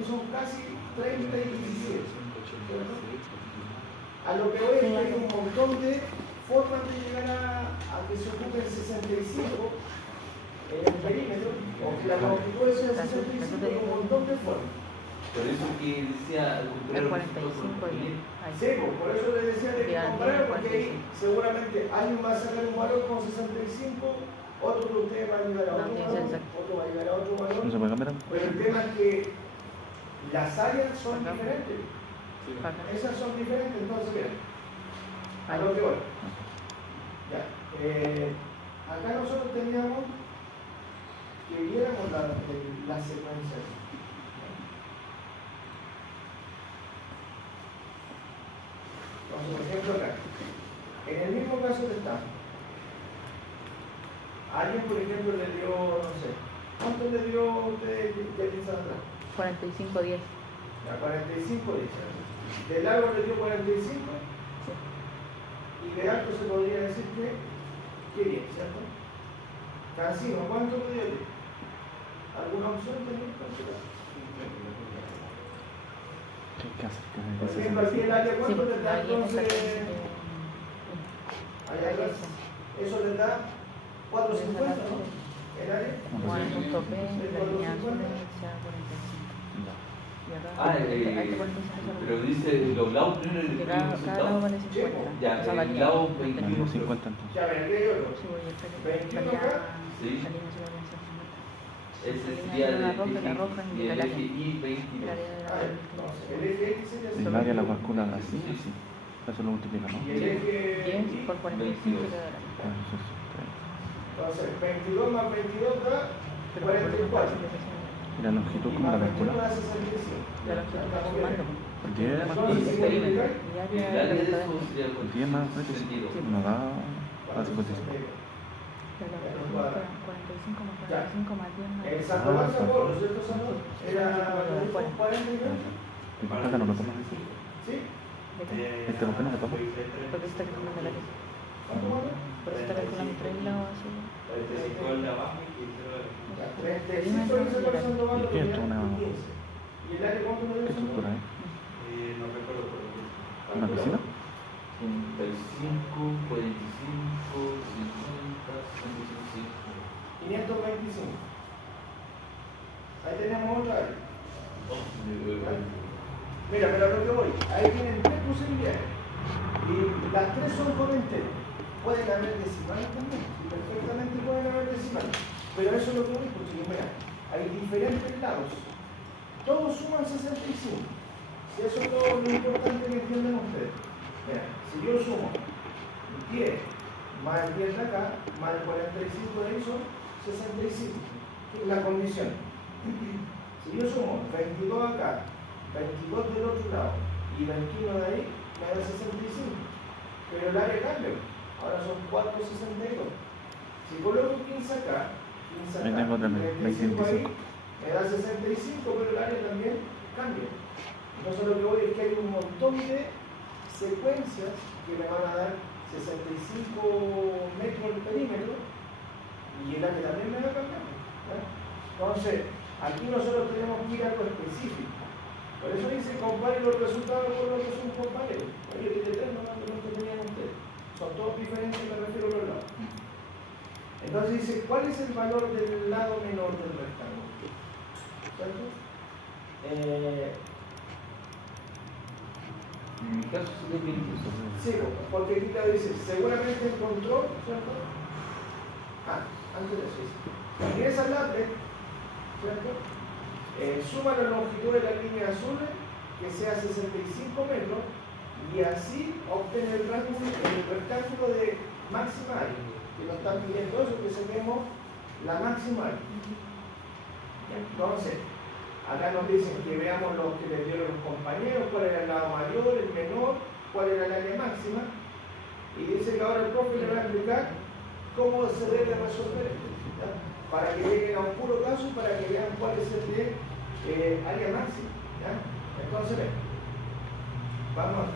aquí son casi 30 y 17. ¿Cierto? A lo que voy es que hay un montón de formas de llegar a que se ocupe el 65 en el perímetro, o que la longitud sea 65, hay un montón de formas. Por eso que decía el 45 ahí. Sí, por eso le decía de que comparar, porque ahí seguramente alguien va a sacar un valor con 65, otro de ustedes va a llegar a otro valor, otro va a llegar a otro valor. ¿No se puede cambiar? Pero el tema es que las áreas son diferentes. Esas son diferentes, entonces miren, a lo que voy. Ya, acá nosotros teníamos que viéramos la secuencia. Entonces, por ejemplo, acá, en el mismo caso que estamos, alguien, por ejemplo, le dio, no sé, ¿cuánto le dio usted de piensa atrás? 45-10. A 45 dice. De largo le dio 45 y de alto se podría decir que bien, ¿cierto? Cancino, ¿cuánto le dio? ¿Alguna opción tenéis para hacer? Por ejemplo, aquí el área, ¿cuánto le da entonces? Allá atrás, eso le da 450, ¿no? El área. Bueno, el punto P, la línea azul sea 45. Y acá, pero dice los lados primero y después los cada lado vale 50. Ya, Esa el lado 21. 50 entonces. Ya, ven, aquí hay otro. Sí, voy a hacer 21 la acá. Sí. línea azul vale 50. Ese La sería línea el la roja y indica el el eje área. I El 22. área de A ver, entonces, el eje X sería El área la calcula así, así. Eso lo multiplica, ¿no? y el eje 10 por 45 te da la mitad. entonces 22 más 22 da 44. ¿Y la longitud cómo la calcula? La longitud está sumando. 10 más Entonces, El perímetro. Y El área área de de la eso sería 10 más 62. nos da a 55. 45 más 45 más 10 más. El Santo Juan Sabor, ¿no es cierto, Santo? Era 40 y 20. ¿Y por qué acá no lo tomas así? ¿Sí? ¿Este por qué no lo tomas? Porque se está calculando la área. ¿Cuánto más? Por eso está calculando 3 lados así. 45 el de abajo y el de 35 dice por Santo Juan, ¿Y qué es esto? Una- 15. ¿Y el área cuánto me dio? ¿Qué estructura es? no recuerdo por qué. ¿Una piscina? 35, 45, 50, 55. 525. Ahí tenemos otra área. Mira, pero a lo que voy, ahí tienen tres posibilidades. Y las tres son con entero. Pueden haber decimales también, y perfectamente pueden haber decimales. Pero eso es lo que voy, porque mira, hay diferentes lados. Todos suman 65. Y eso es lo importante que entiendan ustedes. Mira, si yo sumo 10 más el 10 de acá, más el 45 de ahí son 65. Es la condición. Si yo sumo 22 acá, 22 del otro lado y 21 de ahí, me da 65. Pero el área cambia. Ahora son 462. Si coloco 15 acá, 15 Ahí acá, tengo también, 25 ahí, 25. me da 65, pero el área también cambia. Entonces lo que voy es que hay un montón de secuencias que me van a dar 65 metros de perímetro y el área también me va a cambiar. ¿Ya? Entonces, aquí nosotros tenemos que ir a algo específico. Por eso dice compare los resultados con los que son compares. Oye, tiene tres nomás de los que tenían ustedes. Son todos diferentes, me refiero a los lados. Entonces dice, ¿cuál es el valor del lado menor del rectángulo? ¿Cierto? En mi caso sería 22. Sí, porque aquí te dice, seguramente encontró, ¿cierto? Antes de eso dice, en esa lápiz, ¿cierto? Suma la longitud de la línea azul, que sea 65 metros, y así obtener el rectángulo de máxima área, que nos están pidiendo eso, que saquemos la máxima área. Entonces, acá nos dicen que veamos lo que les dieron los compañeros, cuál era el lado mayor, el menor, cuál era el área máxima, y dice que ahora el profe le va a explicar cómo se debe resolver esto, ¿ya? Para que lleguen a un puro caso, para que vean cuál es el de área máxima, ¿ya? Entonces, ven, vamos,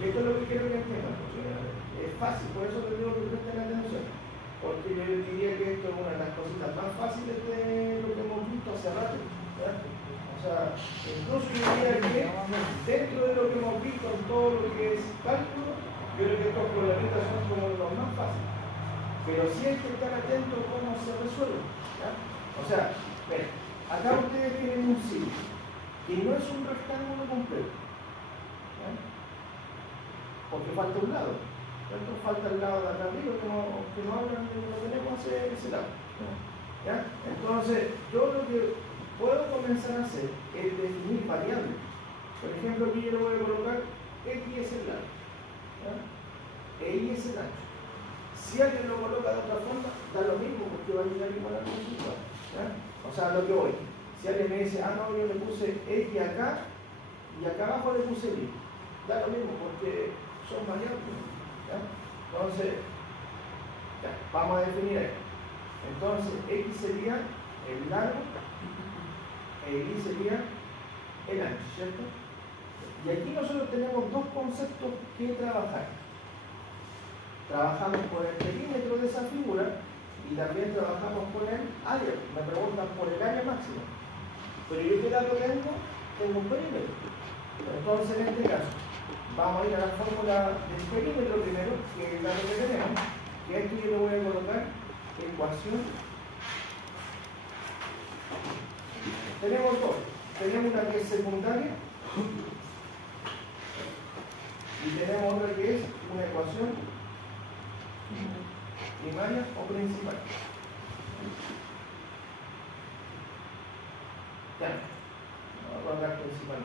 y esto es lo que quiero que entiendan, es fácil, por eso les digo que presten atención, porque yo diría que esto es una de las cositas más fáciles de lo que hemos visto hace rato, ¿ya? O sea, incluso yo diría que dentro de lo que hemos visto en todo lo que es cálculo, yo creo que estos problemitas son como los más fáciles. Pero sí hay que estar atento a cómo se resuelve. ¿Ya? O sea, ven, acá ustedes tienen un círculo, que no es un rectángulo completo. ¿Ya? Porque falta un lado. ¿Cierto? Falta el lado de acá arriba que no hablan de lo que tenemos hacia ese lado. ¿Ya? Entonces, yo lo que puedo comenzar a hacer es definir variables. Por ejemplo, aquí yo le voy a colocar X es el largo, Y es el ancho. Si alguien lo coloca de otra forma, da lo mismo porque va a llegar igual al resultado. O sea, lo que voy. Si alguien me dice, no, yo le puse X acá y acá abajo le puse Y, da lo mismo porque son variables. ¿Ya? Entonces, ya, vamos a definir esto. Entonces, X sería el largo e Y sería el ancho, ¿cierto? Y aquí nosotros tenemos dos conceptos que trabajar. Trabajamos por el perímetro de esa figura y también trabajamos por el área. Me preguntan por el área máxima. Pero yo qué dato tengo? Tengo un perímetro. Entonces, en este caso, vamos a ir a la fórmula del perímetro primero, que es el dato que tenemos. Y aquí yo le voy a colocar ecuación. Tenemos dos. Tenemos una que es secundaria y tenemos otra que es una ecuación primaria o principal. Ya, vamos a colocar principal.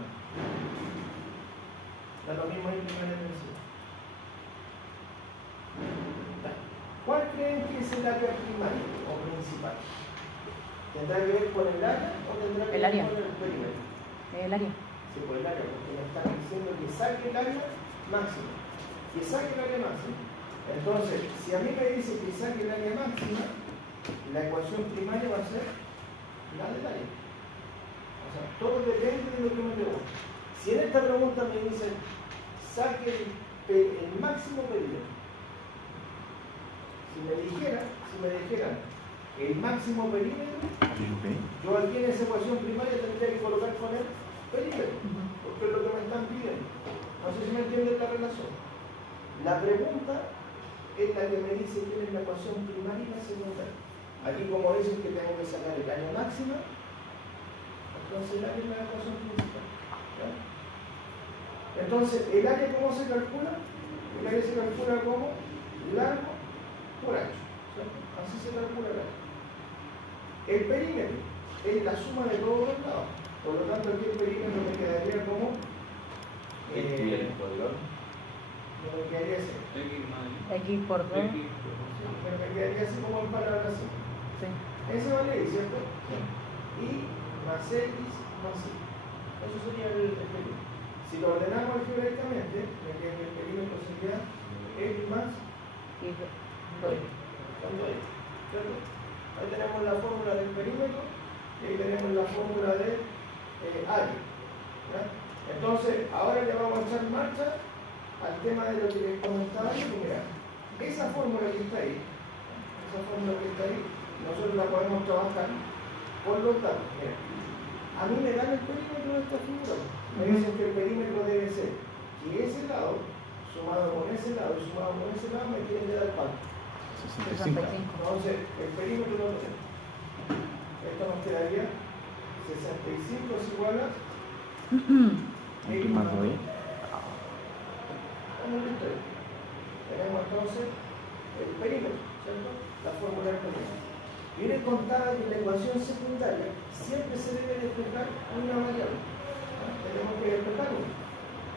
Da lo mismo en primaria y principal. Ya. ¿Cuál creen que es el área primaria o principal? ¿Tendrá que ver con el área o tendrá que ver con el perímetro? El área. Sí, por el área, porque me están diciendo que saque el área máxima. Que saque el área máxima. Entonces, si a mí me dice que saque el área máxima, la ecuación primaria va a ser la del área. O sea, todo depende de lo que me pregunte. Si en esta pregunta me dicen, saque el máximo perímetro. Si me dijeran el máximo perímetro, yo aquí en esa ecuación primaria tendría que colocar con el perímetro, porque es lo que me están pidiendo. No sé si me entienden la relación. La pregunta es la que me dice que es la ecuación primaria y la secundaria. Aquí como dicen que tengo que sacar el área máxima, entonces el área es la ecuación principal. ¿Ya? Entonces, ¿el área cómo se calcula? El área se calcula como largo por ancho. ¿Cierto? Así se calcula el área. El perímetro es la suma de todos los lados. Por lo tanto, aquí el perímetro me quedaría como. Me quedaría así. X por 2. Me quedaría así como en palabras así. Sí. Esa vale ahí, ¿cierto? Sí. Y más X más Y. Eso sería el perímetro. Si lo ordenamos algebraicamente, me queda que el perímetro sería X más Y. ¿Cierto? Ahí tenemos la fórmula del perímetro y ahí tenemos la fórmula del área. ¿Ya? Entonces, ahora le vamos a echar marcha al tema de lo que les comentaba yo. Mira, esa fórmula que está ahí, nosotros la podemos trabajar por los datos. Mira, a mí me dan el perímetro de esta figura. Me dicen que el perímetro debe ser que ese lado, sumado con ese lado y sumado con ese lado, me quieren dar cuánto. 65. Entonces, el perímetro lo tenemos. Esto nos quedaría 65 es igual a X más Y. Tenemos entonces el perímetro, ¿cierto? La fórmula del perímetro. Y les contaba que en la ecuación secundaria siempre se debe despejar una variable. ¿No? Tenemos que despejar una.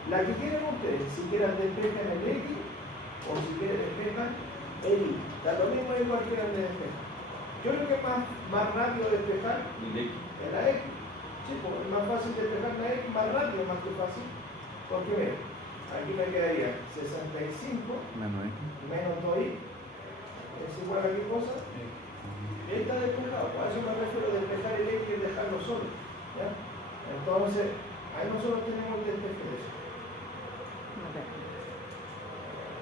La que quieren ustedes, si quieren despejan el X o si quieren despejan el Y. Da lo mismo en cualquiera de despejar. Yo creo que es más rápido despejar es la X. Sí, porque es más fácil despejar la X, más rápido, más que fácil. Porque vean, aquí me quedaría 65 menos 2y es igual a qué cosa. Y ahí está despejado. A eso me refiero a despejar el X y dejarlo solo. ¿Ya? Entonces, ahí nosotros tenemos el despeje de eso.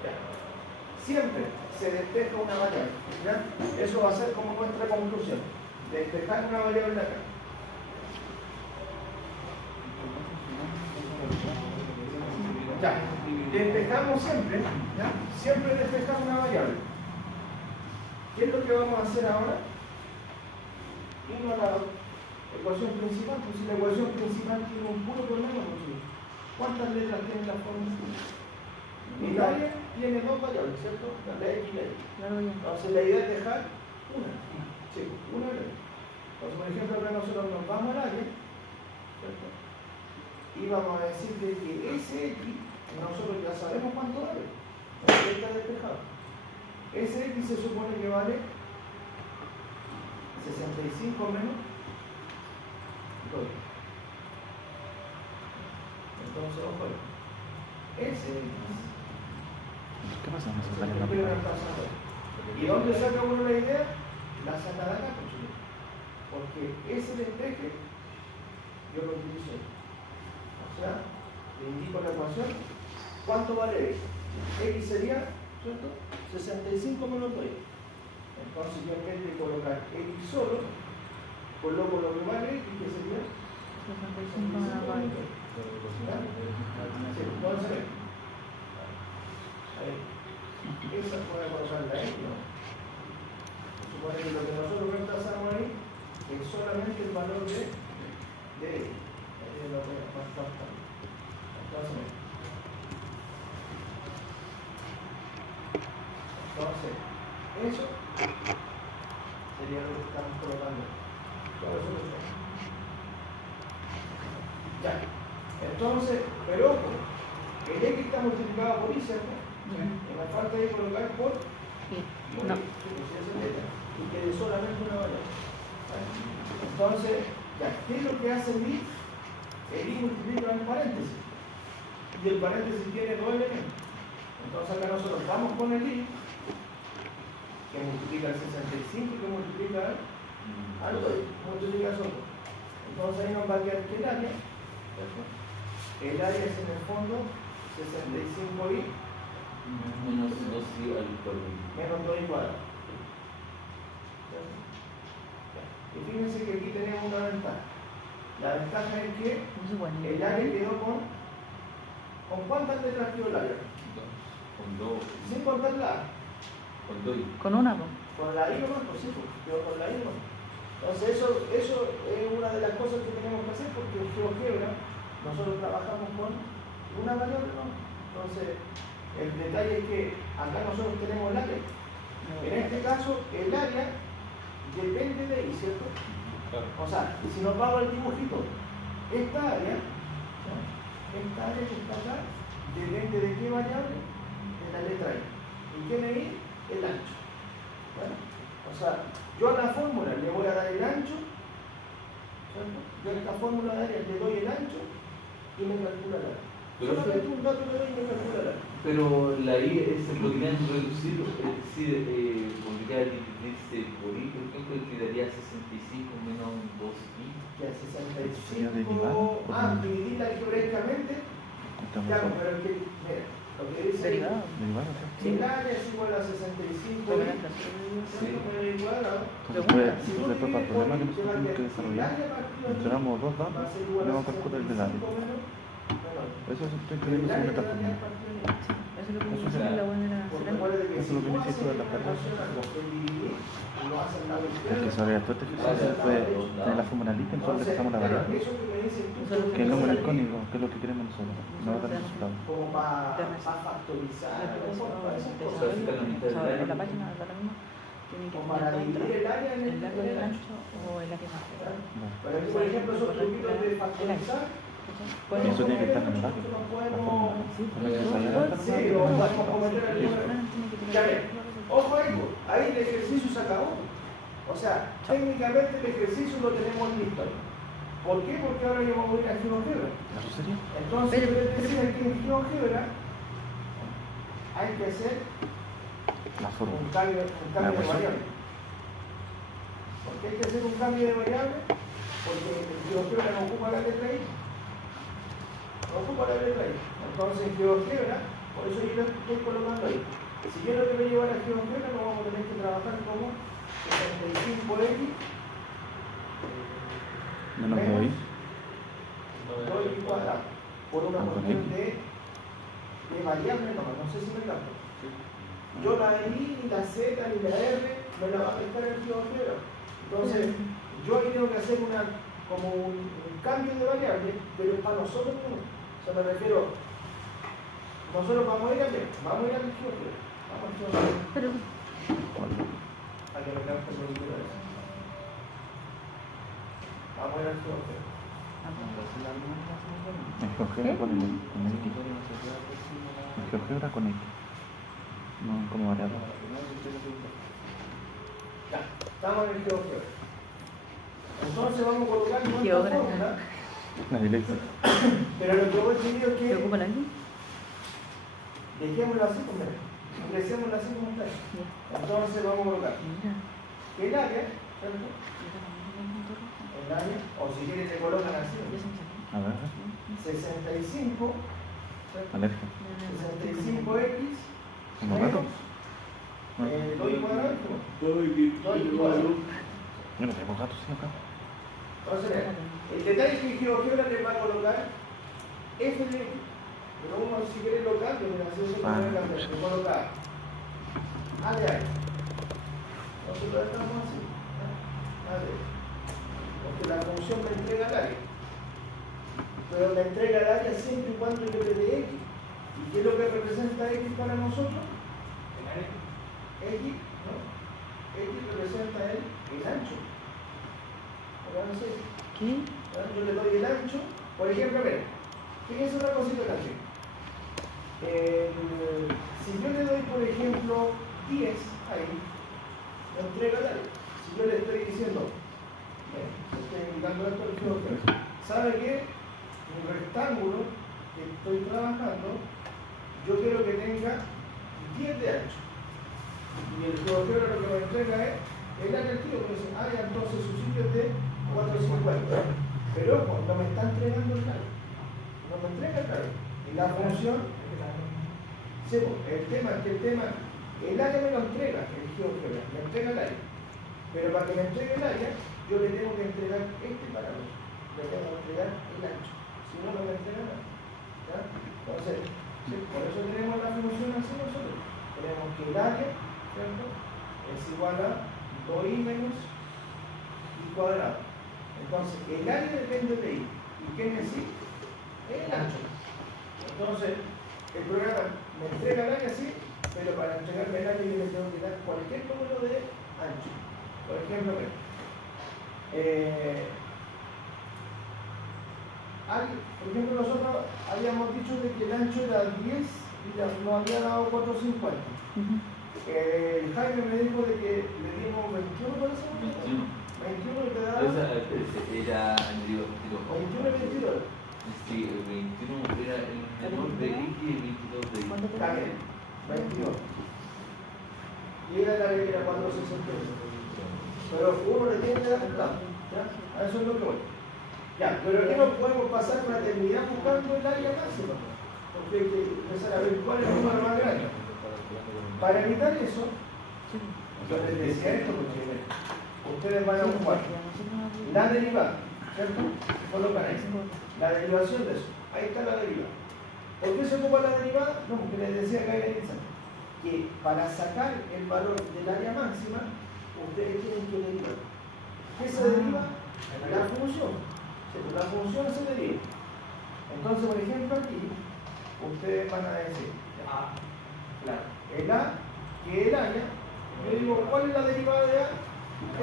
¿Ya? Siempre se despeja una variable. ¿Ya? Eso va a ser como nuestra conclusión. Despejar una variable acá. Ya, despejamos siempre, ¿ya? Siempre despejamos una variable. ¿Qué es lo que vamos a hacer ahora? Irnos a la ecuación principal, pues si la ecuación principal tiene un puro problema, pues ¿cuántas letras tiene la fórmula? El área tiene dos variables, ¿cierto? La X y la Y. Entonces la idea es dejar una. Sí, una letra. Entonces, por ejemplo, acá nosotros nos vamos al área, ¿cierto? Y vamos a decir que ese X, nosotros ya sabemos cuánto vale. Entonces está despejado. Ese X se supone que vale 65 menos 2. Entonces, ojo ahí. Ese X. ¿Qué pasa? No se sale la primera. ¿Y dónde saca uno la idea? La saca de acá, porque ese despeje yo lo utilizo. O sea, le indico la ecuación. ¿Cuánto vale X? X sería, ¿cierto? 65 menos 2. Entonces yo en vez de colocar X solo, coloco lo que vale X, que sería 65 menos 2. Sí, entonces, esa puede colocar la X, ¿no? Se supone que lo que nosotros reemplazamos ahí es solamente el valor de X. Ahí es lo que más falta. Entonces, eso sería lo que estamos colocando. Todo eso lo tenemos. Ya. Entonces, pero ojo, el X está multiplicado por Y, ¿cierto? Y me falta ahí colocar por No. y quede solamente una variable. Entonces, ya, ¿qué es lo que hace el I? El I multiplica en paréntesis. Y el paréntesis tiene dos elementos. Entonces acá nosotros vamos con el I, que multiplica el 65 y que multiplica al 2, multiplica solo. Entonces ahí nos va a quedar que el área, ¿cierto? El área es en el fondo 65i menos 2i al cuadrado. menos 2i cuadrado. Y fíjense que aquí tenemos una ventaja. La ventaja es que el área quedó ¿con cuántas letras quedó el área? Con 2. Sin contar la A. Con 2i. Con una, pues. Con la I nomás, pues sí, quedó con la I nomás. Entonces eso es una de las cosas que tenemos que hacer porque en GeoGebra nosotros trabajamos con una variable, ¿no? Entonces el detalle es que acá nosotros tenemos el área. En este caso el área depende de I, ¿cierto? Claro. O sea, si nos vamos al dibujito, esta área que está acá depende de qué variable, de la letra I. ¿Y qué me I? El ancho. ¿Bueno? O sea, yo a la fórmula le voy a dar el ancho, ¿cierto? Yo a esta fórmula de área le doy el ancho y me calcula el área. Solamente un dato le doy y me calcula el área. Pero la I se podrían reducir, es decir, podría dividirse por I, por ejemplo, quedaría 65 menos 2i. Que a Sería 65, derivado por dividirla algebraicamente, claro, pero es que, mira, lo que dice Derivado. Derivado, ¿cierto? el área es igual a 65 Sí. cuadrado. Entonces, después para el problema que nosotros tenemos que desarrollar, entregamos dos datos y vamos a calcular el del área. Eso estoy escribiendo en una fórmula. Eso es lo que me la buena era Eso es lo que necesito de las tareas. El que sobre todo este ejercicio puede tener la fórmula lista, nosotros le pasamos la variable, que es el número icónico, que es lo que queremos nosotros, no va a dar resultado. Como para factorizar, en la página de la misma tienen que para dividir el área en el largo y el el ancho. ancho o el área más grande. Pero aquí, por ejemplo, esos truquitos de factorizar, Pueden Eso tiene que estar en el área, nosotros la podemos. fórmula. No es necesario Sí, lo podemos cometer el número. Ya ven, ojo ahí, ahí el ejercicio se acabó. O sea, técnicamente el ejercicio lo tenemos listo ahí. ¿Por qué? Porque ahora yo vamos a ir a GeoGebra. ¿Eso sería? Entonces, yo les decía que en GeoGebra hay que hacer La un fórmula. cambio de variable. ¿Por qué hay que hacer un cambio de variable? Porque el GeoGebra no ocupa la letra I. No ocupa la letra I. Entonces, en GeoGebra, por eso yo lo estoy colocando ahí. Si yo lo quiero llevar a GeoGebra, lo vamos a tener que trabajar como 65x Menos 2i. 2i cuadrado. Por una cuestión de de variable nomás, no sé si me capto. Yo la I, ni la Z, ni la R, me la va a pescar el GeoGebra. Entonces, yo ahí tengo que hacer como un cambio de variable, pero es para nosotros mismos. O sea, me refiero, nosotros vamos a ir al GeoGebra. Vamos al GeoGebra. Pero, Para que me capte el eso. Vamos a ir al GeoGebra. El GeoGebra con el X. El GeoGebra con X. No como variable. Ya, estamos en el GeoGebra. Entonces vamos a colocar nuestra Geógrafo. fórmula. La dislexia. Pero lo que voy a decir es ¿se que ocupa la I? dejémoslo así como está. Ingresémoslo así como está. Ya. Entonces vamos a colocar Mira. el área, ¿cierto? El área, o si quieren le colocan así. A ver, 65, ¿cierto? alergia. 65x ¿Como gato? menos 2 cuadrado. Yo no tengo gatos, sí, acá. Entonces, mira, el detalle es que GeoGebra le va a colocar f de x. Pero uno si quiere lo cambia, mira, así se puede cambiar, le coloca a de área. Nosotros estamos así, a de área. Porque la función me entrega el área. Pero me entrega el área siempre y cuando yo le dé x. ¿Y qué es lo que representa x para nosotros? X, ¿no? X representa el ancho. Ahora no sé. ¿Qué? Yo le doy el ancho. Por ejemplo, mira, fíjense una cosita también. Si yo le doy, por ejemplo, 10 ahí, me entrega el área. Si yo le estoy diciendo, estoy indicando esto, ¿sabe qué? Mi rectángulo que estoy trabajando, yo quiero que tenga 10 de ancho. Y el GeoGebra lo que me entrega es el área del tío, que dice, entonces su sitio es de 450. Pero ojo, no me está entregando el área. No me entrega el área. Y la función, sí, el tema, el área me lo entrega, el GeoGebra, me entrega el área. Pero para que me entregue el área, yo le tengo que entregar este parámetro. Le tengo que entregar el ancho. Si no, no me entrega nada. ¿Ya? Entonces, sí, por eso tenemos la función así nosotros. Tenemos que el área, ¿cierto? Es igual a 2i menos i cuadrado. Entonces, el área depende de i. ¿Y qué necesito? El ancho. Entonces, el programa me entrega el área así, pero para entregarme el área yo le tengo que dar cualquier número de ancho. Por ejemplo, nosotros habíamos dicho de que el ancho era 10 y nos había dado 450. El Jaime me dijo de que le dimos 21 por eso. 21. 21 y te da. Esa era el 21 y 22. Sí, el 21 era el menor de X y el 22 de Y. Está bien, 22. Y era la que era 468. Pero uno le tiene que dar el lado. ¿Ya? A eso es lo que voy. Ya, pero aquí no podemos pasar una eternidad buscando el área máxima. Porque hay que empezar a ver cuál es el número más grande. Para evitar eso, yo les decía esto porque ustedes van a buscar la derivada, ¿cierto? Colocan ahí. La derivación de eso. Ahí está la derivada. ¿Por qué se ocupa la derivada? No, porque les decía que hay que para sacar el valor del área máxima, ustedes tienen que derivar. ¿Qué se deriva? La función. La función se deriva. Entonces, por ejemplo, aquí, ustedes van a decir, claro, el A, que es el área, yo digo, ¿cuál es la derivada de A?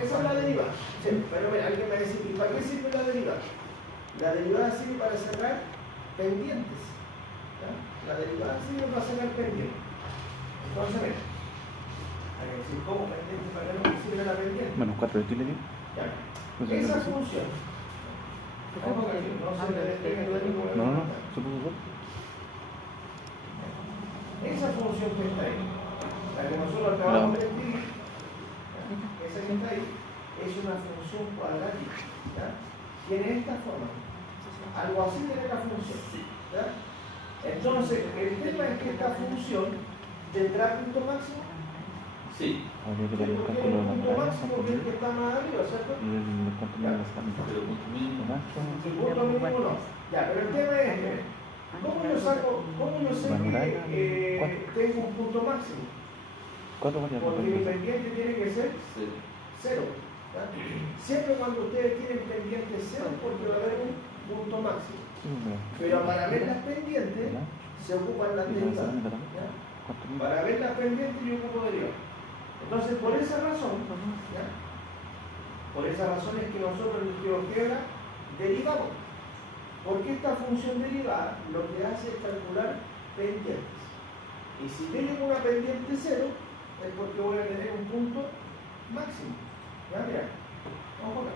Esa es la derivada. Sí, pero mira, alguien me va a decir, ¿y para qué sirve la derivada? La derivada sirve para sacar pendientes. ¿Ya? La derivada sirve para sacar pendientes. Entonces, mira, hay que decir, ¿cómo pendiente? ¿Para qué no sirve la pendiente? Menos 4 de Chile, Ya. Pues Esa sí. función. Ojo que aquí no se le despegue todo el No, no, se puso dos. Esa función que está ahí, la que nosotros acabamos de escribir, esa que está ahí, es una función cuadrática. ¿Ya? Tiene esta forma. Algo así tiene la función. ¿Ya? Entonces, el tema es que esta función tendrá punto máximo. Sí, Habría que darle el Porque cálculo de la el punto pareja, máximo que es el que está más arriba, ¿cierto? y el cuánto me la está. pero punto mínimo. El punto mínimo no. Ya, pero el tema es que ¿Cómo yo sé que tengo un punto máximo? ¿Cuánto valía? Porque mi pendiente tiene que ser Sí. 0. Siempre cuando ustedes tienen pendiente 0, porque va a haber un punto máximo. Pero para ver las pendientes se ocupan las derivadas. Para ver las pendientes yo ocupo derivadas. Entonces, por esa razón, por esa razón es que nosotros en GeoGebra derivamos. Porque esta función derivada lo que hace es calcular pendientes. Y si tengo una pendiente 0, es porque voy a tener un punto máximo. ¿Ya? Mira, vamos acá.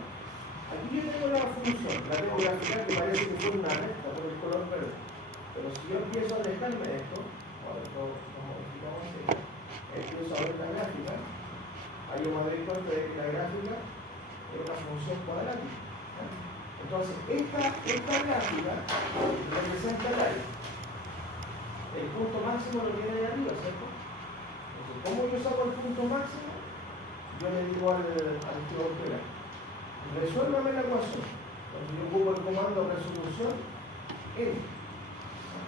Aquí yo tengo la función, la tengo gráfica que parece que fue una recta por el color verde. Pero si yo empiezo a alejarme de esto, empiezo a ver la gráfica, ahí yo me doy cuenta de que la gráfica es una función cuadrática. Entonces, esta gráfica representa el área. El punto máximo lo tiene ahí arriba, ¿cierto? Entonces, ¿cómo yo saco el punto máximo? Yo le digo al GeoGebra, resuélvame la ecuación. Entonces, yo ocupo el comando resolución N.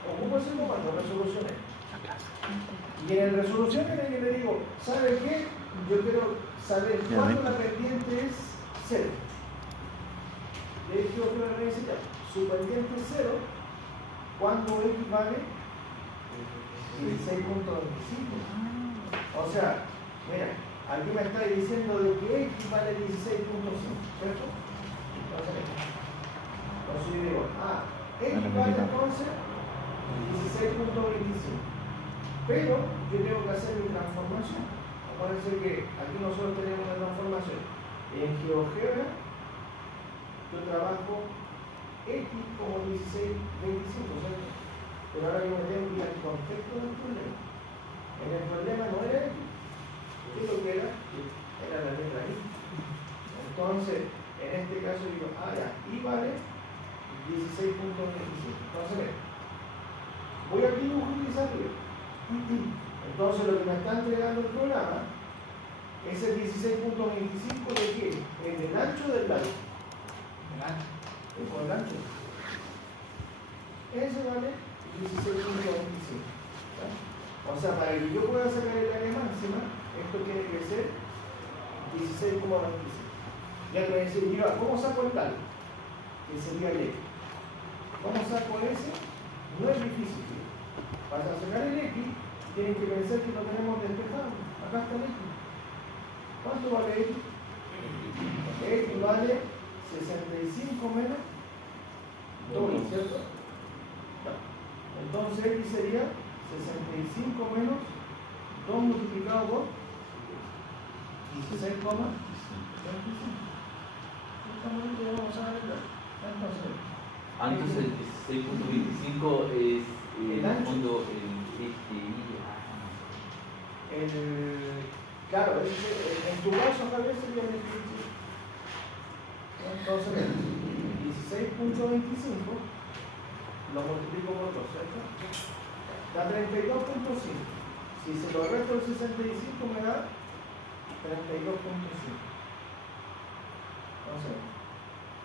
Ocupo ese comando resolución N. Y en el resolución N yo le digo, ¿sabe qué? Yo quiero saber cuándo la pendiente es 0. Le digo que me dice ya, su pendiente es 0, cuando X vale 16.25. O sea, mira, aquí me está diciendo de que X vale 16.5, ¿cierto? Entonces yo digo, X vale entonces 16.25. Pero yo tengo que hacer mi transformación. Acuérdense que aquí nosotros tenemos una transformación. En GeoGebra yo trabajo X como 16.25, ¿cierto? Pero ahora yo me tengo que ir al contexto del problema. En el problema no era X. ¿Qué es lo que era? Era la letra I. Entonces, en este caso digo, ya, I vale 16.25. Entonces, voy aquí a utilizar I. Entonces, lo que me está entregando el programa es el 16.25 de qué? En el ancho del lado. Por el ancho. Ese vale 16.25. O sea, para que yo pueda sacar el área máxima, esto tiene que ser 16.25. Ya te voy a decir, mira, ¿cómo saco el tal? Que sería el X. ¿Cómo saco ese? No es difícil. Para sacar el X, tienen que pensar que lo tenemos despejado. Acá está el X. ¿Cuánto vale X? X vale 65 menos 2, ¿cierto? Entonces X sería 65 menos 2 multiplicado por 16,25. Vamos a ver. Entonces el 16.25 es el en ancho. fondo el Claro, en tu caso Javier sería el 25. Entonces 16.25 lo multiplico por 2, ¿cierto? Da 32.5. Si se lo resto el 65 me da 32.5. Entonces,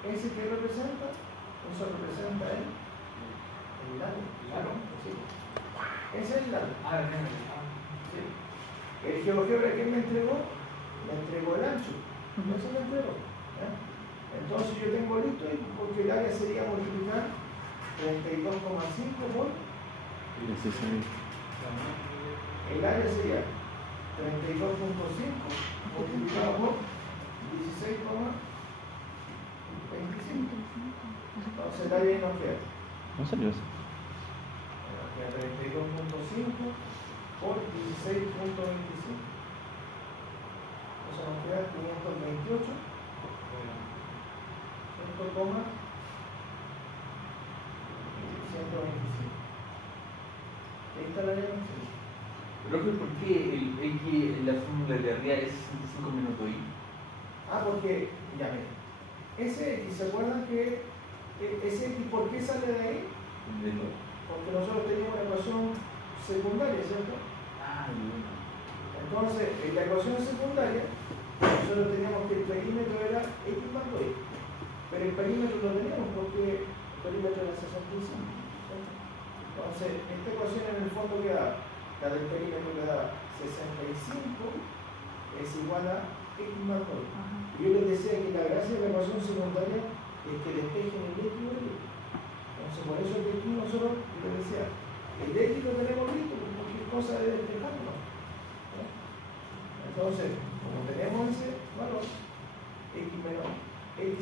¿ese qué representa? Eso representa el lado. Claro, sí. Ese es el lado. Sí. El GeoGebra que me entregó el ancho. Eso me entregó. Entonces yo tengo listo porque el área sería multiplicar 32,5 por 16. el área sería 32.5 multiplicado por 16,25. Entonces el área nos queda. ¿No salió eso? Nos queda 32.5 por 16.25. Eso nos queda 528. 125. Ahí está la área máxima. Profe, ¿por qué el X en la fórmula de arriba es 65 menos 2i? Porque, ya ven, ese X, ¿se acuerdan que ese X por qué sale de ahí? Porque nosotros teníamos una ecuación secundaria, ¿cierto? Entonces, en la ecuación secundaria, nosotros teníamos que el perímetro era X más 2y. Pero el perímetro lo teníamos porque el perímetro era 65. ¿Cierto? la del perímetro que daba 65 es igual a X más 2. Ajá. Yo les decía que la gracia de la ecuación secundaria es que despejen el X y el Y. Entonces, por eso que aquí nosotros, yo les decía, el X lo tenemos listo, porque cualquier cosa debe despejarlo. ¿No? Entonces, como tenemos ese valor, X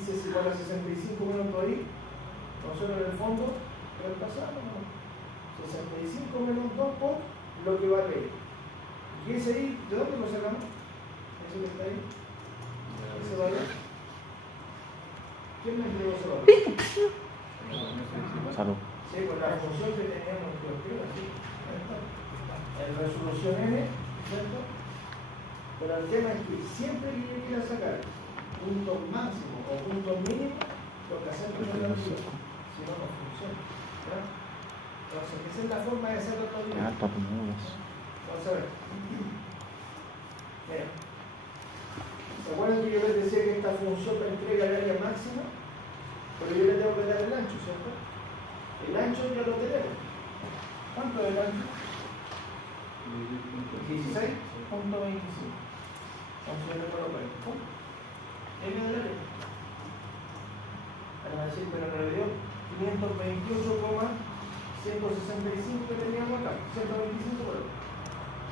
es igual a 65 menos 2Y, nosotros en el fondo reemplazamos, ¿no? 65 menos 2 por lo que vale Y. ¿Y ese Y, de dónde lo sacamos? ¿Ese que está ahí? ¿Ese valor? ¿Quién me entregó ese valor? Salud. Sí, pues la función que teníamos que obtener, ¿sí? En resolución n, ¿cierto? Pero el tema es que siempre que yo quiera sacar puntos máximos o puntos mínimos, lo que hacemos es la si no, no funciona. ¿Ya? Entonces, esa es la forma de hacerlo todo bien. Ya, papumulas. Vamos a ver. Mira. ¿Se acuerdan que yo les decía que esta función me entrega el área máxima? Pero yo le tengo que dar el ancho, ¿cierto? El ancho ya lo tenemos. ¿Cuánto es el ancho? 16.25. Entonces yo le coloco ahí. M del área. Van a decir, pero en realidad 528,165 que teníamos acá. 125 por ahí.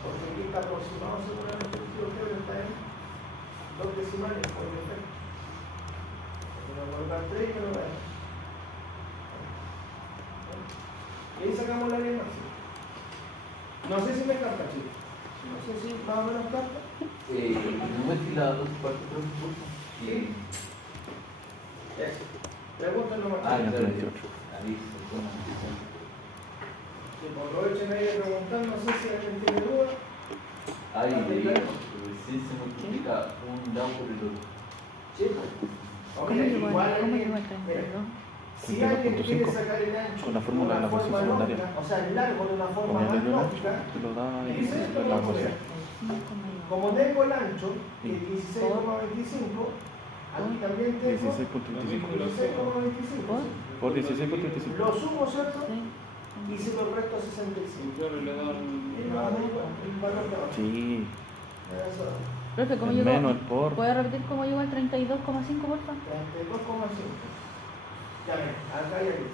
Porque aquí está aproximado seguramente el tío que está en 2 decimales por defecto. Voy a colocar 3 y me lo voy a dar. Y ahí sacamos la área máxima. No sé si me capta, chicos. No sé si más o menos capta. ¿No es que la dos partes por Sí. Eso. Pregúntenlo más. Ah, Ya, claro. 38. Ahí se toma. Que aprovechen ahí de preguntar, no sé si alguien tiene duda. Ahí recién se multiplica un lado por el otro. Sí. ¿Cómo Mira, llegó igual al alguien- 32? Si alguien quiere sacar el ancho Con la fórmula de la ecuación forma secundaria. lógica, o sea, el largo de una forma Poniendo más yo el ancho, lógica, te lo da dice esto, la no, ecuación. como tengo el ancho, que es 16,25, aquí también tengo 16.35. 16,25. Por 16.35. Lo sumo, ¿cierto? Sí. Y se lo resto a 65. Yo le dan Y me va a dar el valor de abajo. Sí. Eso. Profe, ¿cómo El llegó? menos, el por. ¿Puede repetir cómo llegó al 32,5, por favor? 32,5. Ya ven, acá ya dice.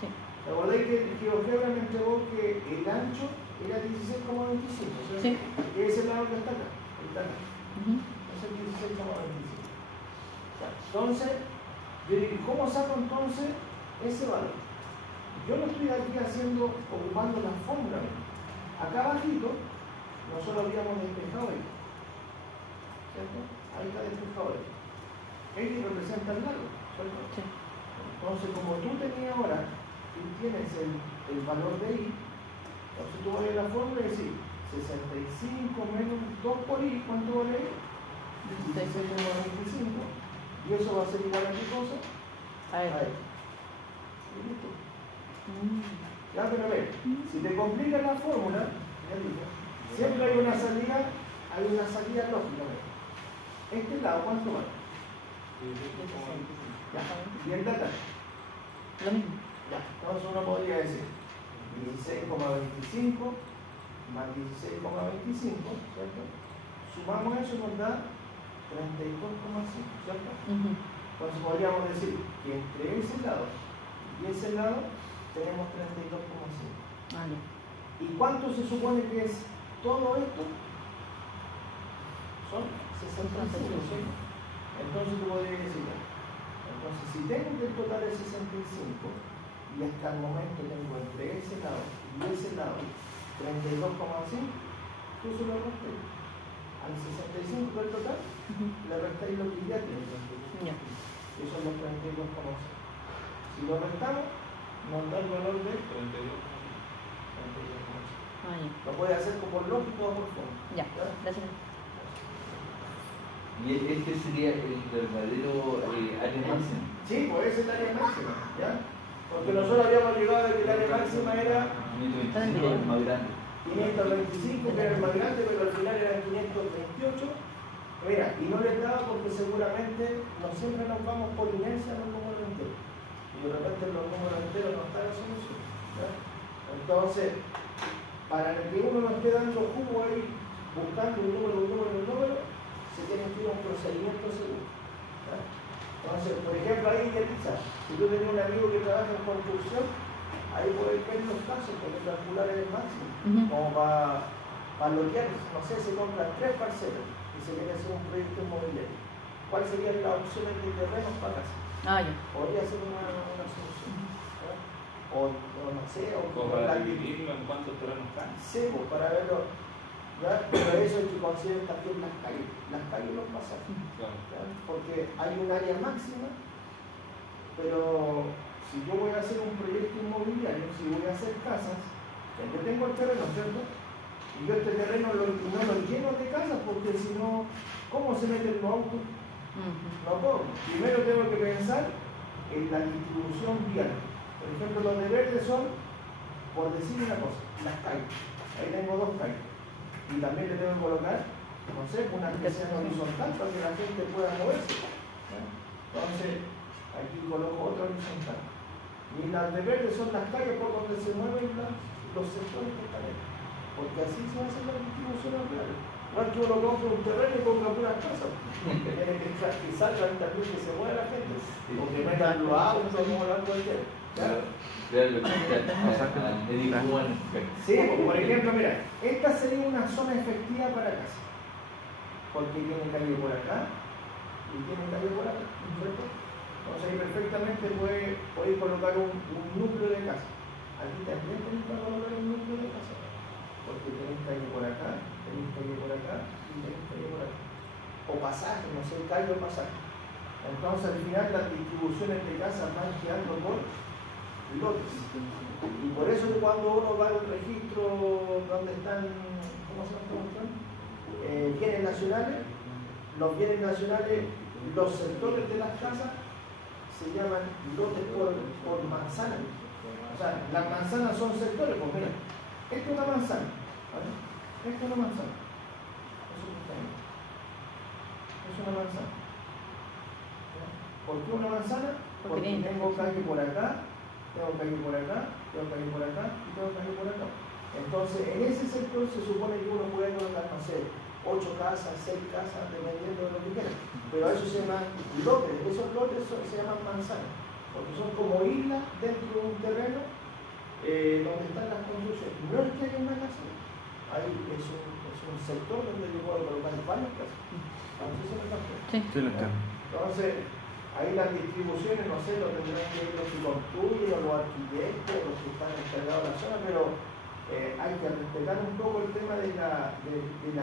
Sí. ¿Te acordáis que el GeoGebra me entregó que el ancho era 16,25? ¿Cierto? Sí. Que es el lado que está acá. Está acá. Ujú. Es el 16,25. Ya, entonces, yo digo, ¿cómo saco entonces ese valor? Yo lo estoy aquí haciendo, ocupando la fórmula. Acá abajito, nosotros habíamos despejado esto. ¿Cierto? Ahí está despejado esto. X representa el largo, ¿cierto? Sí. Entonces, como tú tenías ahora, tú tienes el valor de I, entonces tú vas a ir a la fórmula y decir 65 menos 2 por I, ¿cuánto vale I? 16,25. Y eso va a ser igual a qué cosa? A ver. A esto. Y listo. Mm. Ya, pero ve, si te complicas la fórmula, ya digo, siempre hay una salida lógica. Ve. Este lado, ¿cuánto vale? Ya. Y el de acá. Lo mismo. Ya, entonces uno podría decir 16,25 más 16,25, ¿cierto? Sumamos eso y nos da 32,5, ¿cierto? Ujú. Entonces podríamos decir que entre ese lado y ese lado tenemos 32,5. Ah, ya. ¿Y cuánto se supone que es todo esto? Son 65, ¿sí? Entonces tú podrías decir, ya. Entonces si tengo que el total es 65 y hasta el momento tengo entre ese lado y ese lado 32,5, tú se lo restas. Al 65 del total, Ujú. le restáis lo que ya tienes. Ya. Que son los 32,5. Si lo restamos, nos da el valor de 32,5. Ah, ya. Lo puede hacer como lógico o por forma. Ya. Gracias. Y este sería el verdadero área máxima. Sí, pues esa es el área máxima, ¿ya? Porque nosotros habíamos llegado a que el área máxima era 525 es más grande. 525, que era el más grande, pero al final era 528. Mira, y no les daba porque seguramente no siempre nos vamos por inercia a los números enteros. Y de repente los números enteros no están en solución, ¿ya? Entonces, para que uno no esté dando jugo ahí, buscando un número, se tiene que ir a un procedimiento seguro. ¿Ya? Entonces, por ejemplo, ahí ya quizás, si tú tienes un amigo que trabaja en construcción, ahí puedes ver los casos, porque calcular es el máximo, como para lotear, no sé, se compran 3 parcelas y se quiere hacer un proyecto inmobiliario. ¿Cuáles serían las opciones de terrenos para casa? Ah, ya. Podría ser una solución. ¿Ya? O no sé, o Como para dividirlo en cuántos terrenos caen. Sí, pues para verlo. ¿Ya? Pero eso hay que considerar también las calles los pasajes. Claro. ¿Ya? Porque hay un área máxima, pero si yo voy a hacer un proyecto inmobiliario, si voy a hacer casas, yo tengo el terreno, ¿cierto? Y yo este terreno no lo lleno de casas porque si no, ¿cómo se meten los autos? No puedo. Primero tengo que pensar en la distribución vial. Por ejemplo, los de verde son, por decir una cosa, las calles. Ahí tengo 2 calles. Y también le tengo que colocar, no sé, una que sea horizontal para que la gente pueda moverse. ¿Ya? Entonces, aquí coloco otra horizontal. Y las de verde son las calles por donde se mueven los sectores que están ahí. Porque así se hace la distribución real. No es que uno compre un terreno y compra puras casas. Tiene que salgan también que se mueva la gente. Porque metan los autos como la cualquiera. ¿Ya? Sí, por ejemplo, mira, esta sería una zona efectiva para casa. Porque tiene calle por acá y tiene calle por acá, ¿cierto? Entonces ahí perfectamente puede colocar un núcleo de casa. Aquí también tenéis que colocar un núcleo de casa. Porque tenéis calle por acá, tenéis calle por acá y tenéis calle por acá. O pasaje, no sé, calle o pasaje. Entonces al final las distribuciones de casas van quedando por lotes. Y por eso que cuando uno va al registro donde están, ¿cómo se llama? Bienes nacionales, los bienes nacionales, los sectores de las casas se llaman lotes por manzana. O sea, las manzanas son sectores, pues mira, esto es una manzana, ¿vale? Esto es una manzana. Eso que está ahí. Es una manzana. ¿Ya? ¿Por qué una manzana? Porque tengo calle por acá, tengo calle por acá, tengo calle por acá y tengo calle por acá. Entonces, en ese sector se supone que uno puede colocar, no sé, 8 casas, 6 casas, dependiendo de lo que quiera. Pero eso se llaman lotes, esos lotes se llaman manzanas, porque son como islas dentro de un terreno donde están las construcciones. No es que haya una casa, ahí es un sector donde yo puedo colocar varias casas. ¿Así se me capta? Sí. Sí, lo entiendo. Entonces, ahí las distribuciones, no sé, lo tendrán que ir los que construyen, o los arquitectos, los que están encargados de la zona, pero hay que respetar un poco el tema de la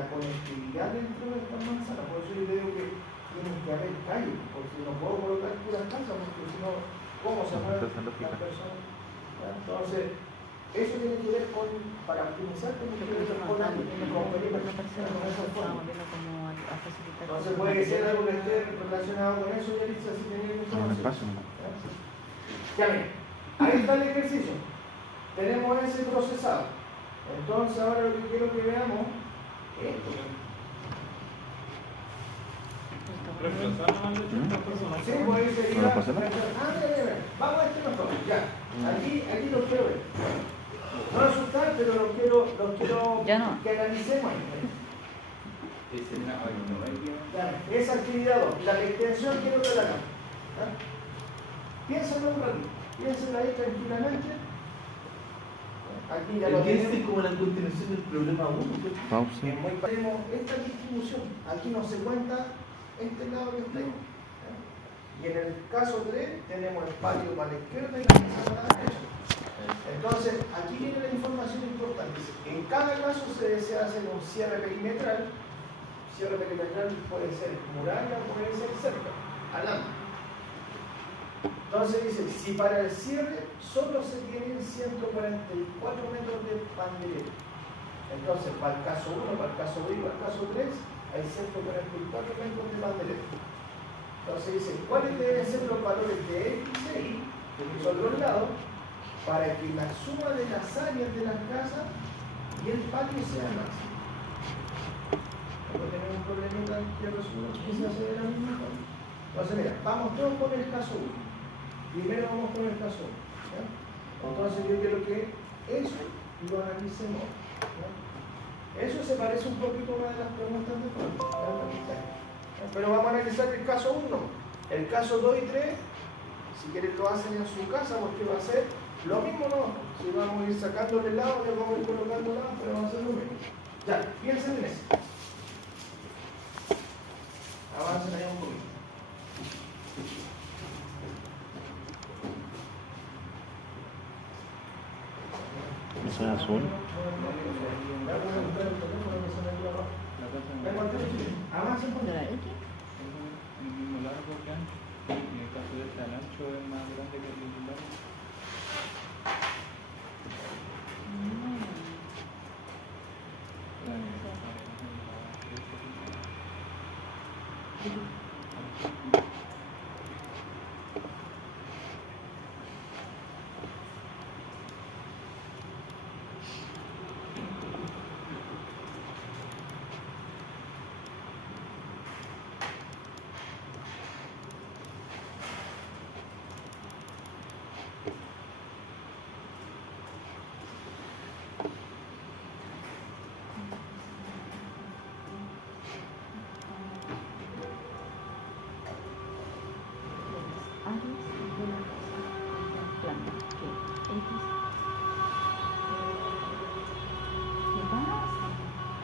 conectividad dentro de estas manzanas. Por eso yo digo que tienen que haber calles, porque no puedo colocar puras casas, porque si no, ¿cómo se mueven las personas? ¿Ya? Entonces, eso tiene que ver con, para optimizar, tiene que ver con entonces puede ser algo que esté relacionado con eso, ya dice así tener información. Ya ven, ahí está el ejercicio. Tenemos ese procesado. Entonces ahora lo que quiero que veamos es esto. Sí, pues ahí sería. Mira. Vamos a este mejor. Ya. Aquí lo quiero ver. No asustar, pero lo quiero ya no. Que analicemos ahí. Esa actividad 2, la extensión quiero que la hagamos. Piénsalo un ratito, piénsalo ahí tranquilamente. Aquí ya lo tenemos. Es como la continuación del problema 1. Pausa. Tenemos esta distribución, aquí no se cuenta este lado que está ahí. Y en el caso 3 tenemos el patio para la izquierda y la mesa para la derecha. Entonces, aquí viene la información importante. En cada caso se desea hacer un cierre perimetral. Cierre perimetral puede ser muralla o puede ser cerca, alambre. Entonces dice, si para el cierre solo se tienen 144 metros de pandelero. Entonces, para el caso 1, para el caso 2 y para el caso 3, hay 144 metros de pandelero. Entonces dice, ¿cuáles deben ser los valores de X y Y, que son los lados, para que la suma de las áreas de las casas y el patio sea máximo? Vamos a tener un problemita que resolver que se hace de la misma forma. Entonces, mira, vamos todos con el caso 1. Primero vamos con el caso 1. ¿Ya? Entonces, yo quiero que eso lo analicemos. Eso se parece un poquito a una de las preguntas de Juan. Pero vamos a analizar el caso 1. El caso 2 y 3, si quieren lo hacen en su casa, porque va a ser lo mismo, ¿no? Si vamos a ir sacando el lado, le vamos a ir colocando el lado, pero va a ser lo mismo. Ya, piensen en eso. Avancen ahí un poquito. Eso es azul. Avancen un ¿De la poquito. X? El mismo largo que ancho. Y en el caso de este, el ancho es más grande que el largo.